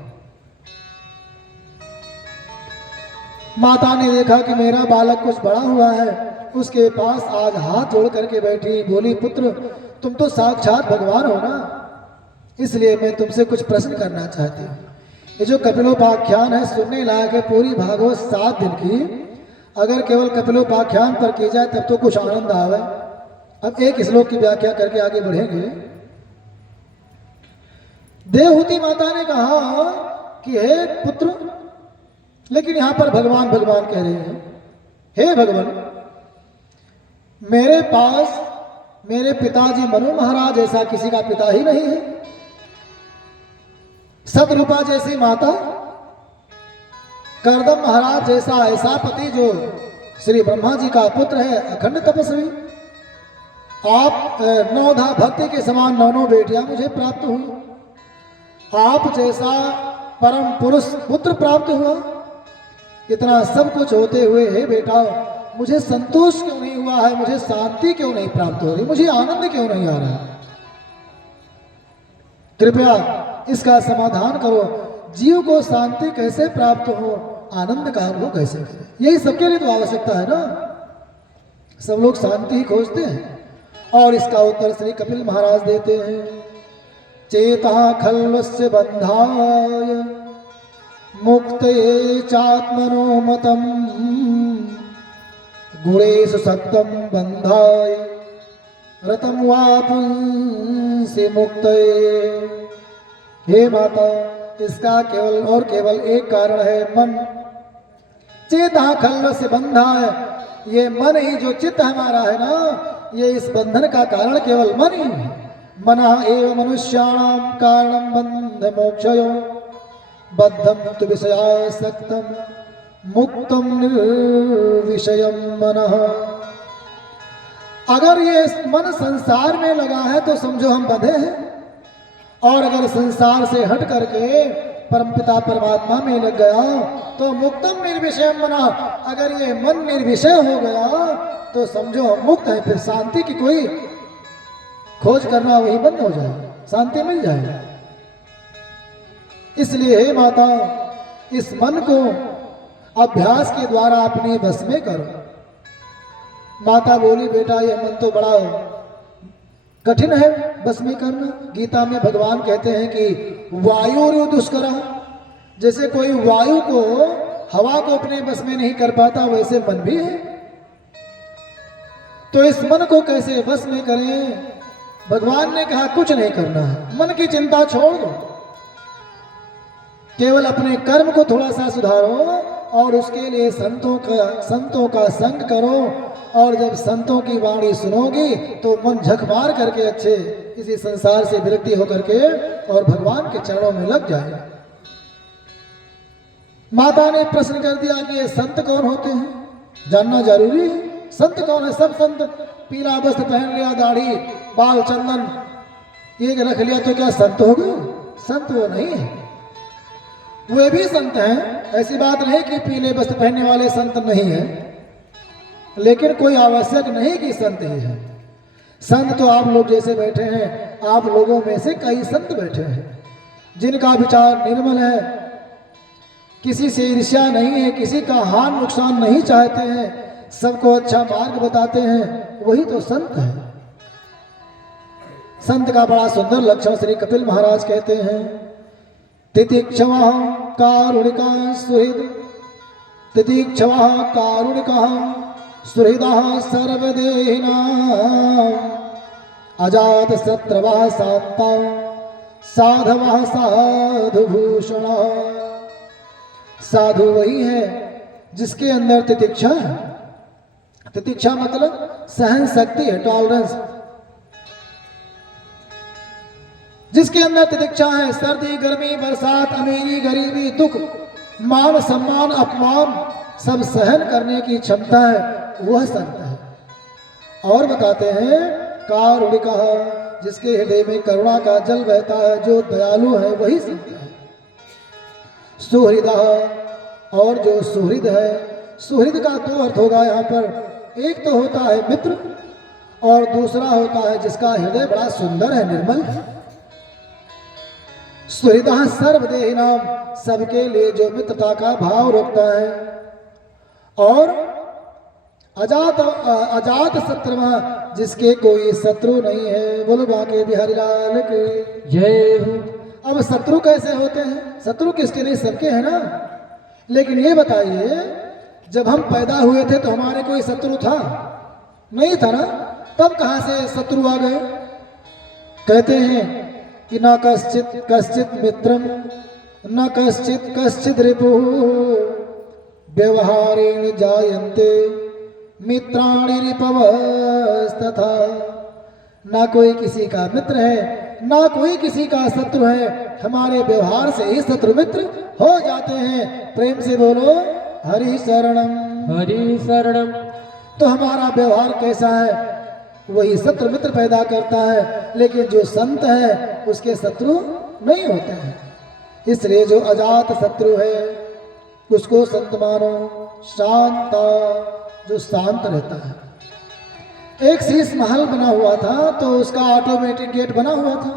माता ने देखा कि मेरा बालक कुछ बड़ा हुआ है, उसके पास आज हाथ जोड़ करके बैठी, बोली पुत्र तुम तो साक्षात भगवान हो ना, इसलिए मैं तुमसे कुछ प्रश्न करना चाहती हूँ। ये जो कपिलोपाख्यान है सुनने लायक है, पूरी भागवत 7 दिन की, अगर केवल कपिलोपाख्यान पर की जाए तब तो कुछ आनंद आवे। अब एक श्लोक की व्याख्या करके आगे बढ़ेंगे। देवहूति माता ने कहा कि हे पुत्र, लेकिन यहां पर भगवान भगवान कह रहे हैं, हे भगवान मेरे पास मेरे पिताजी मनु महाराज जैसा किसी का पिता ही नहीं है, सतरूपा जैसी माता, करदम महाराज जैसा ऐसा पति जो श्री ब्रह्मा जी का पुत्र है, अखंड तपस्वी, आप 9धा भक्ति के समान 9 बेटियां मुझे प्राप्त हुई, आप जैसा परम पुरुष पुत्र प्राप्त हुआ, इतना सब कुछ होते हुए हे बेटा मुझे संतोष क्यों नहीं हुआ है, मुझे शांति क्यों नहीं प्राप्त हो रही, मुझे आनंद क्यों नहीं आ रहा? कृपया इसका समाधान करो। जीव को शांति कैसे प्राप्त हो, आनंद का अनुभव कैसे करें, यही सबके लिए तो आवश्यकता है ना। सब लोग शांति ही खोजते हैं, और इसका उत्तर श्री कपिल महाराज देते हैं। चेता खल्वस्य बंधाय मुक्तये चात्मनो मतम गुणेषु सक्तं बंधाय रतम वा पुंसि मुक्तये। हे माता, इसका केवल और केवल एक कारण है, मन। चेता खल्वस्य बंधाय, ये मन ही जो चित्त हमारा है ना, ये इस बंधन का कारण केवल मन ही है। मना एव मनुष्याणाम कारणम बंध मोक्षयो बद्धम तु विषयासक्तम मुक्तम निर्विषयम मनः। अगर ये मन संसार में लगा है तो समझो हम बंधे हैं, और अगर संसार से हट करके परमपिता परमात्मा में लग गया तो मुक्तम निर्विषय मना। अगर ये मन निर्विषय हो गया तो समझो हम मुक्त है, फिर शांति की कोई खोज करना वही बंद हो जाए, शांति मिल जाए। इसलिए हे माता, इस मन को अभ्यास के द्वारा अपने बस में करो। माता बोली, बेटा ये मन तो बड़ा कठिन है बस में करना। गीता में भगवान कहते हैं कि वायु दुष्कर, जैसे कोई वायु को, हवा को अपने बस में नहीं कर पाता, वैसे मन भी है। तो इस मन को कैसे बस में करें? भगवान ने कहा कुछ नहीं करना है, मन की चिंता छोड़ दो, केवल अपने कर्म को थोड़ा सा सुधारो और उसके लिए संतों का संग करो। और जब संतों की वाणी सुनोगी तो मन झक मार करके अच्छे इसी संसार से विरक्ति होकर के और भगवान के चरणों में लग जाए। माता ने प्रश्न कर दिया कि ये संत कौन होते हैं, जानना जरूरी है। संत कौन है? सब संत पीला वस्त्र पहन लिया, दाढ़ी बाल चंदन ये रख लिया तो क्या संत हो गए? संत वो नहीं है, वे भी संत हैं। ऐसी बात नहीं कि पीले वस्त्र पहनने वाले संत नहीं है, लेकिन कोई आवश्यक नहीं कि संत ही है। संत तो आप लोग जैसे बैठे हैं, आप लोगों में से कई संत बैठे हैं जिनका विचार निर्मल है, किसी से ईर्ष्या नहीं है, किसी का हानि नुकसान नहीं चाहते हैं, सबको अच्छा मार्ग बताते हैं, वही तो संत है। संत का बड़ा सुंदर लक्षण श्री कपिल महाराज कहते हैं, तितिक्षवः कारुणिका सुहृद, तितिक्षवः कारुणिका सुहृदः सर्वदेहिनां, अजात शत्रवः शान्ता साधवः साधुभूषणः। साधु वही है जिसके अंदर तितिक्षा है। तितिक्षा मतलब सहन शक्ति है, टॉलरेंस। जिसके अंदर तितिक्षा है, सर्दी गर्मी बरसात अमीरी गरीबी दुख मान सम्मान अपमान सब सहन करने की क्षमता है, वह संत है। और बताते हैं कारुणिका, जिसके हृदय में करुणा का जल बहता है, जो दयालु है वही संत है। सुहृदा, और जो सुहृद है, सुहृद का दो अर्थ होगा यहाँ पर। एक तो होता है मित्र और दूसरा होता है जिसका हृदय बड़ा सुंदर है, निर्मल है। सुहृदा सर्वदेहिनाम, सबके लिए जो मित्रता का भाव रखता है। और अजात शत्रुवा, जिसके कोई शत्रु नहीं है। बोलो बाके बिहारी लाल के जय हो। अब शत्रु कैसे होते हैं? शत्रु किसके नहीं, सबके है ना। लेकिन ये बताइए, जब हम पैदा हुए थे तो हमारे कोई शत्रु था? नहीं था ना, तब कहां से शत्रु आ गए? कहते हैं कि न कश्चित मित्रम न कश्चित रिपुः व्यवहारेण जायन्ते मित्राणि रिपवस्तथा। ना कोई किसी का मित्र है, ना कोई किसी का शत्रु है, हमारे व्यवहार से ही शत्रु मित्र हो जाते हैं। प्रेम से बोलो हरि शरणम, हरि शरणम। तो हमारा व्यवहार कैसा है, वही शत्रु मित्र पैदा करता है। लेकिन जो संत है उसके शत्रु नहीं होते हैं। इसलिए जो अजात शत्रु है उसको संत मानो। शांता, जो शांत रहता है। एक शीश महल बना हुआ था तो उसका ऑटोमेटिक गेट बना हुआ था।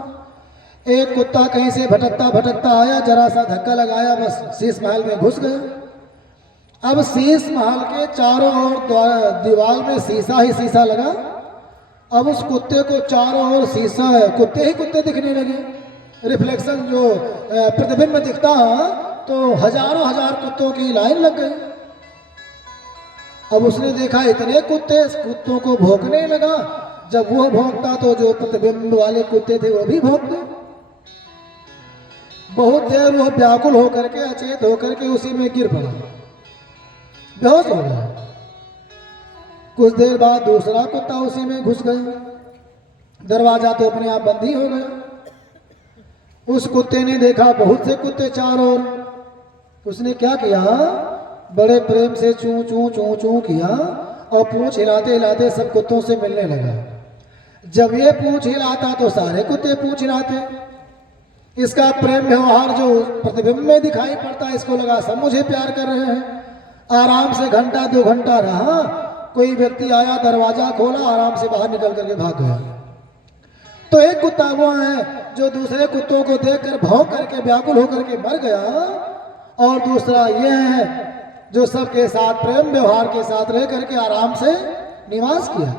एक कुत्ता कहीं से भटकता आया, जरा सा धक्का लगाया, बस शीश महल में घुस गया। अब शीश महल के चारों ओर दीवार में शीशा ही शीशा लगा। अब उस कुत्ते को चारों ओर शीशा है, कुत्ते ही कुत्ते दिखने लगे। रिफ्लेक्शन जो प्रतिबिंब दिखता तो हजारों हजार कुत्तों की लाइन लग गई। अब उसने देखा इतने कुत्तों को भौंकने लगा। जब वो भौंकता तो जो प्रतिबिंब वाले कुत्ते थे वो भी भौंकते। बहुत देर वो व्याकुल होकर के, अचेत होकर के उसी में गिर पड़ा, बेहोश हो गया। कुछ देर बाद दूसरा कुत्ता उसी में घुस गया। दरवाजा तो अपने आप बंद ही हो गया। उस कुत्ते ने देखा बहुत से कुत्ते चारों ओर। उसने क्या किया, बड़े प्रेम से चूं चूं चूं चूं किया और पूंछ हिलाते हिलाते सब कुत्तों से मिलने लगा। जब ये पूंछ हिलाता तो सारे कुत्ते पूंछ हिलाते। इसका प्रेम व्यवहार जो प्रतिबिंब में दिखाई पड़ता, इसको लगा सब मुझे प्यार कर रहे हैं। आराम से घंटा 2 घंटा रहा, कोई व्यक्ति आया, दरवाजा खोला, आराम से बाहर निकल करके भाग गया। तो एक कुत्ता वो है जो दूसरे कुत्तों को देखकर भौंक करके व्याकुल होकर के मर गया, और दूसरा यह है जो सबके साथ प्रेम व्यवहार के साथ रह करके आराम से निवास किया।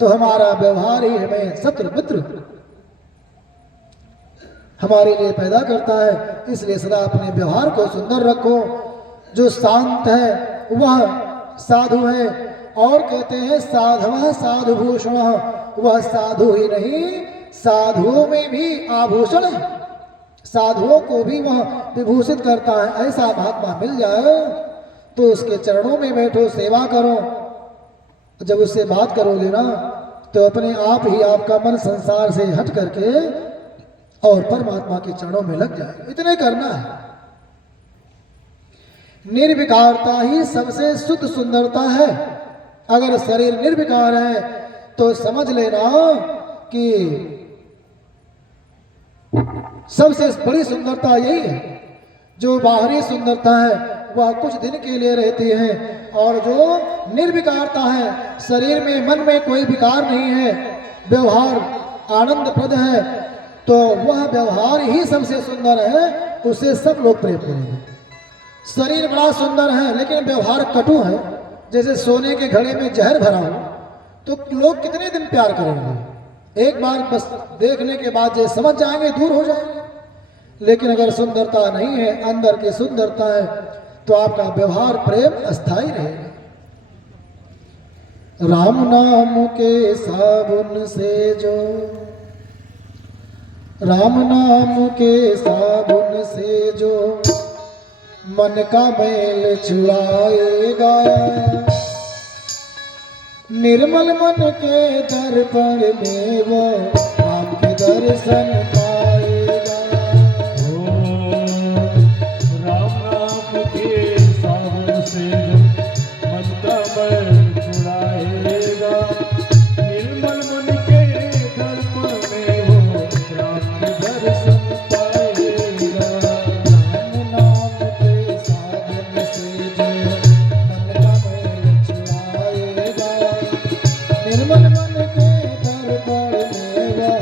तो हमारा व्यवहार ही हमें शत्रु मित्र हमारे लिए पैदा करता है। इसलिए सदा अपने व्यवहार को सुंदर रखो। जो शांत है वह साधु है, और कहते हैं साधवः साधुभूषणः, वह साधु ही नहीं साधुओं में भी आभूषण है, साधुओं को भी वह विभूषित करता है। ऐसा महात्मा मिल जाए तो उसके चरणों में बैठो, सेवा करो। जब उससे बात करोगे ना तो अपने आप ही आपका मन संसार से हट करके और परमात्मा के चरणों में लग जाए। इतने करना है। निर्विकारता ही सबसे शुद्ध सुंदरता है। अगर शरीर निर्विकार है तो समझ लेना कि सबसे बड़ी सुंदरता यही है। जो बाहरी सुंदरता है वह कुछ दिन के लिए रहती है, और जो निर्विकारता है, शरीर में मन में कोई विकार नहीं है, व्यवहार आनंदप्रद है, तो वह व्यवहार ही सबसे सुंदर है। उसे सब लोग प्रेम करेंगे। शरीर बड़ा सुंदर है लेकिन व्यवहार कटु है, जैसे सोने के घड़े में जहर भरा हो, तो लोग कितने दिन प्यार करेंगे? एक बार बस देखने के बाद जो समझ जाएंगे, दूर हो जाएंगे। लेकिन अगर सुंदरता नहीं है, अंदर की सुंदरता है, तो आपका व्यवहार प्रेम अस्थाई रहेगा। राम नाम के साबुन से जो, राम नाम के साबुन से जो मन का मैल छुड़ाएगा, निर्मल मन के दर्पण में वो राम के दर्शन पाएगा। राम नाम के सावन से जो मन का मैल छुड़ाएगा, निर्मल मन के दर्पण में वो राम के दर्शन पाएगा। राम नाम के साधन से जो मन का मैल छुड़ाएगा, निर्मल मन के दर्पण में वो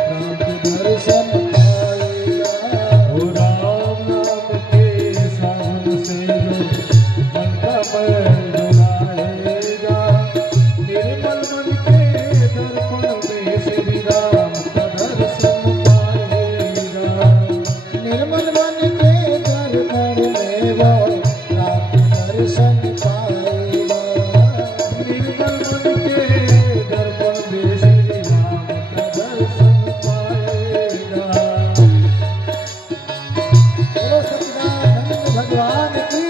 राम के दर्शन पाएगा। ओ राम नाम के सावन से जो मन का मैल धुलाएगा, निर्मल मन के दर्पण में श्री राम का दर्शन पाएगा। निर्मल मन के दर्पण में वो राम के दर्शन पाएगा। निर्मल मन के दर्पण में श्री राम का दर्शन पाएगा। बोलो सच्चिदानंद भगवान की।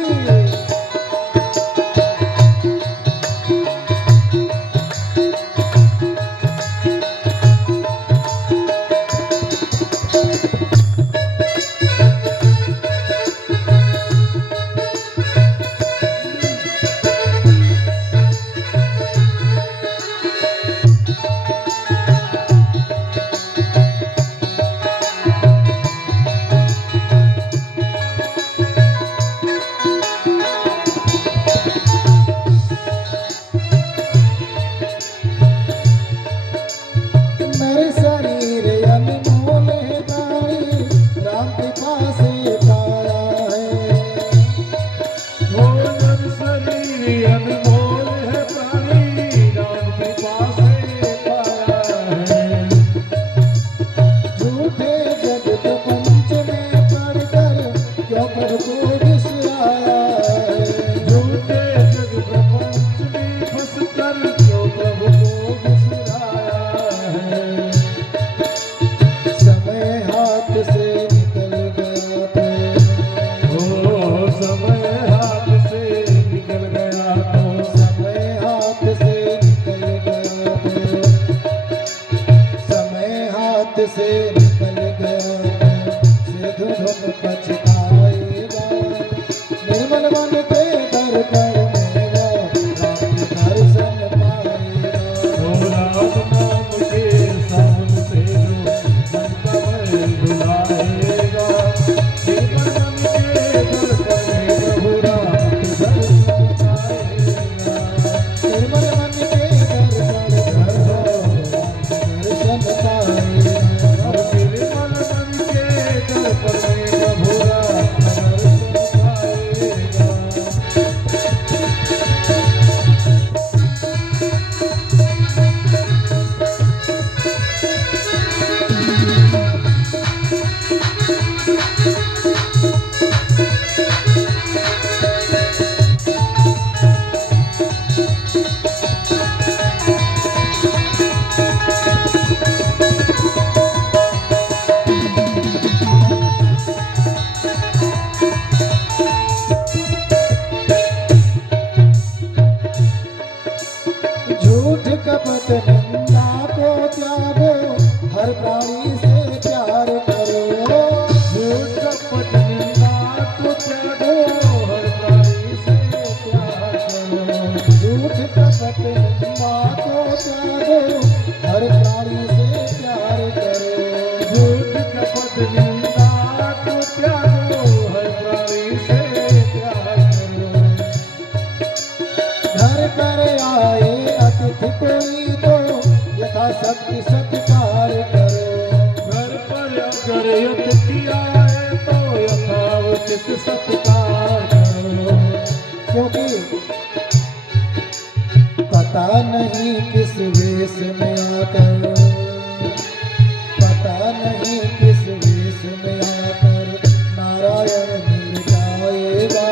मेरे शरीर अनमोल है प्राणी, राम कृपा से पाया है। ओ नर शरीर अनमोल है प्राणी, राम कृपा से पाया है। झूठे जग प्रपंच में पड़कर क्यों प्रभु को बिसराया है। झूठे जग प्रपंच में फंसकर क्यों प्रभु को बिसराया है। समय हाथ से निकल गया तो, ओ समय हाथ से निकल गया तो, समय हाथ से निकल गया तो, समय हाथ से निकल गया तो, सिर धुन पछताएगा। निर्मल मन के दर्पण में वो राम के दर्शन नारी से प्यार करो। झूठ कपट निंदा को त्यागो, हर प्राणी से प्यार करो। घर पर आए अतिथि कोई तो यथा शक्ति सत्कार करो। घर पर अगर अतिथि आए तो यथाउचित सत्कार करो। क्योंकि पता नहीं किस वेश में आकर, पता नहीं किस वेश में आकर नारायण मिल जाएगा।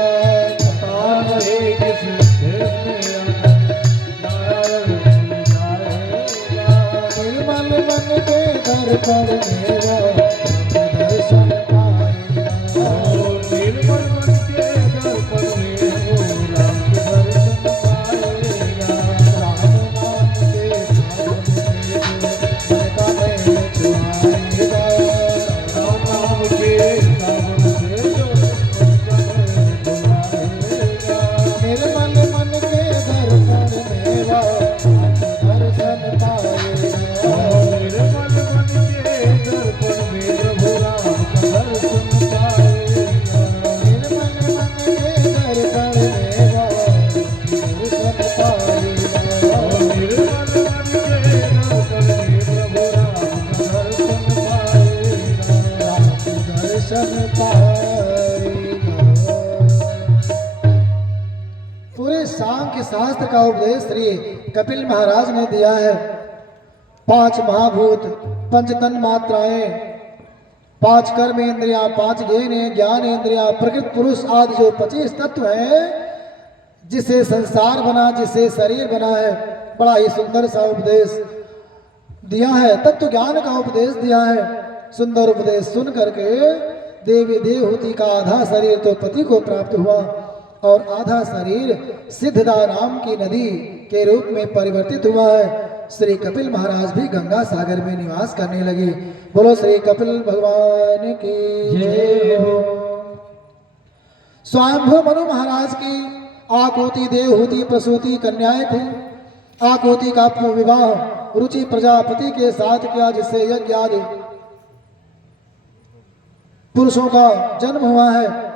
पता नहीं किस देश में आकर नारायण मिल जाएगा। निर्मल मन के दर्पण मेरा दर्शन पाएगा। निर्मल मन के दर्पण में वो राम दर्शन पाएगा। राम नाम के सावन से मन का मैल छुआएगा। राम नाम के सावन से जो मन का मैल धुलाएगा। निर्मल मन के दर्पण मेरा दर्शन पाएगा। निर्मल मन के दर्पण में प्रभु राम का दर्शन पाएगा। निर्मल मन के दर्पण मेरा दर्शन पाएगा। निर्मल मन के दर्पण में प्रभु राम का दर्शन पाएगा। दर्शन पाएगा। पूरे सांख्य शास्त्र का उपदेश श्री कपिल महाराज ने दिया है। 5 महाभूत, 5 तन मात्राएं, 5 कर्म इंद्रिया, 5 ज्ञान इंद्रिया, प्रकृत पुरुष आदि जो 25 तत्व हैं, जिसे संसार बना, जिसे शरीर बना है। बड़ा ही सुंदर सा उपदेश दिया है, तत्व ज्ञान का उपदेश दिया है। सुंदर उपदेश सुन करके देवी देवहूति का आधा शरीर तो पति को प्राप्त हुआ और आधा शरीर सिद्धदा नाम की नदी के रूप में परिवर्तित हुआ है। श्री कपिल महाराज भी गंगा सागर में निवास करने लगे। बोलो श्री कपिल भगवान की जय हो। स्वयंभू मनु महाराज की आकुति देवहूति प्रसूति कन्याएं थी। आकुति का विवाह रुचि प्रजापति के साथ किया, जिससे यज्ञ आदि पुरुषों का जन्म हुआ है।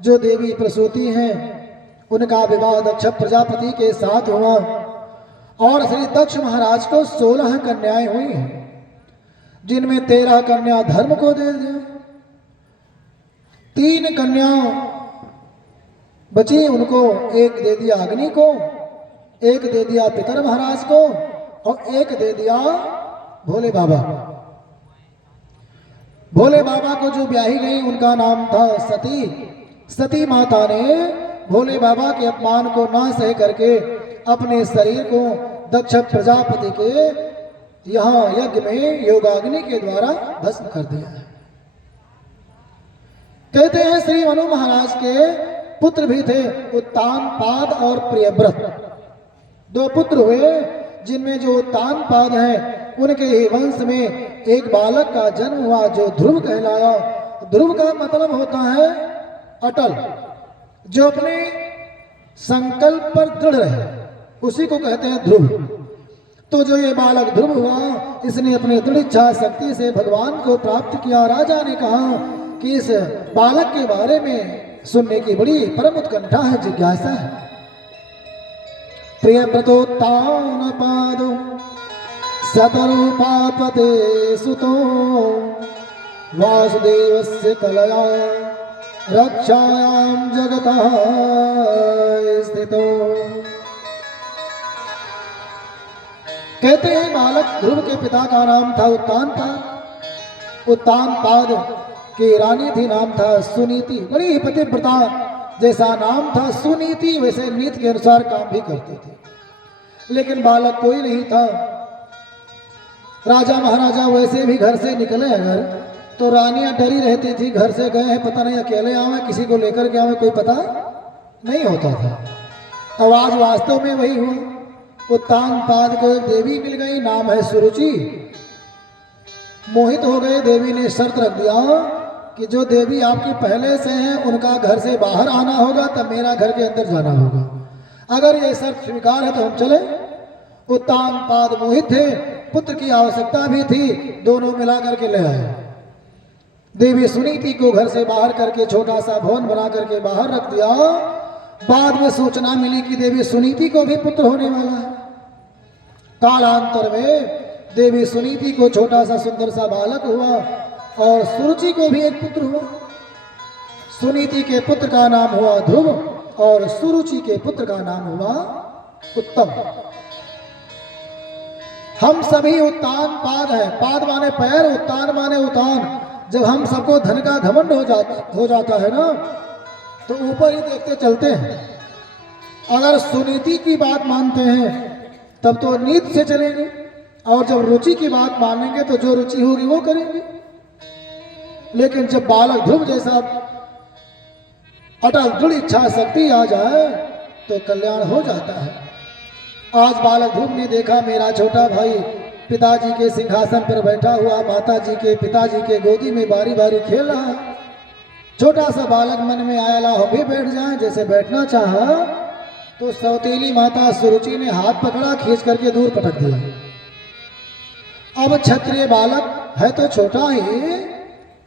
जो देवी प्रसूति हैं उनका विवाह दक्ष प्रजापति के साथ हुआ और श्री दक्ष महाराज को 16 कन्याएं हुई हैं, जिनमें 13 कन्या धर्म को दे दिया, 3 कन्या बची, उनको एक दे दिया अग्नि को, एक दे दिया पितर महाराज को और एक दे दिया भोले बाबा। भोले बाबा को जो ब्याही गई उनका नाम था सती। सती माता ने भोले बाबा के अपमान को ना सह करके अपने शरीर को दक्ष प्रजापति के यहाँ यज्ञ में योगाग्नि के द्वारा भस्म कर दिया है। कहते हैं श्री मनु महाराज के पुत्र भी थे, उत्तानपाद और प्रियव्रत। 2 पुत्र हुए, जिनमें जो उत्तानपाद है उनके ही वंश में एक बालक का जन्म हुआ जो ध्रुव कहलाया। ध्रुव का मतलब होता है अटल, जो अपने संकल्प पर दृढ़ रहे, उसी को कहते हैं ध्रुव। तो जो ये बालक ध्रुव हुआ, इसने अपने दृढ़ इच्छा शक्ति से भगवान को प्राप्त किया। राजा ने कहा कि इस बालक के बारे में सुनने की बड़ी परम उत्कंठा है, जिज्ञासा है। प्रियव्रतोत्तान पादो सतरूपापते सुतो वासुदेवस्य कलया रक्षायां जगतः स्थितो। कहते हैं बालक ध्रुव के पिता का नाम था उत्तानपाद। उत्तानपाद की रानी थी, नाम था सुनीति। बड़ी ही पतिव्रता, जैसा नाम था सुनीति वैसे नीति के अनुसार काम भी करती थी। लेकिन बालक कोई नहीं था। राजा महाराजा वैसे भी घर से निकले अगर तो रानियां डरी रहती थी, घर से गए हैं पता नहीं अकेले आवे, किसी को लेकर के आवे, कोई पता नहीं होता था। अब आज वास्तव में वही हुआ। उत्तानपाद को एक देवी मिल गई, नाम है सुरुचि। मोहित हो गए। देवी ने शर्त रख दिया कि जो देवी आपकी पहले से हैं उनका घर से बाहर आना होगा, तब मेरा घर के अंदर जाना होगा। अगर ये शर्त स्वीकार है तो हम चले। उत्तानपाद मोहित थे पुत्र की आवश्यकता भी थी, दोनों मिला करके ले आए। देवी सुनीति को घर से बाहर करके छोटा सा भवन बना करके बाहर रख दिया। बाद में सूचना मिली कि देवी सुनीति को भी पुत्र होने वाला है। कालांतर में देवी सुनीति को छोटा सा सुंदर सा बालक हुआ और सुरुचि को भी एक पुत्र हुआ। सुनीति के पुत्र का नाम हुआ ध्रुव और सुरुचि के पुत्र का नाम हुआ उत्तम। हम सभी उत्तान पाद हैं। पाद माने पैर, उत्तान माने उतान। जब हम सबको धन का घमंड हो जाता है ना, तो ऊपर ही देखते चलते हैं। अगर सुनीति की बात मानते हैं तब तो नीति से चलेंगे, और जब रुचि की बात मानेंगे तो जो रुचि होगी वो करेंगे। लेकिन जब बालक ध्रुव जैसा अटल दृढ़ इच्छा शक्ति आ जाए तो कल्याण हो जाता है। आज बालक ध्रुव ने देखा मेरा छोटा भाई पिताजी के सिंहासन पर बैठा हुआ माताजी के पिताजी के गोदी में बारी बारी खेल रहा है। छोटा सा बालक मन में आया, ला हम भी बैठ जाएं। जैसे बैठना चाहा तो सौतेली माता सुरुचि ने हाथ पकड़ा, खींच करके दूर पटक दिया। अब क्षत्रिय बालक है तो छोटा ही,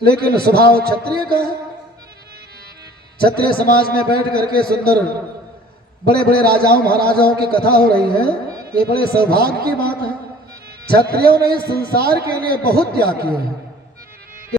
लेकिन स्वभाव क्षत्रिय का है। क्षत्रिय समाज में बैठ करके सुंदर बड़े बड़े राजाओं महाराजाओं की कथा हो रही है। ये बड़े सौभाग्य की बात है। क्षत्रियों ने इस संसार के लिए बहुत त्याग किए हैं।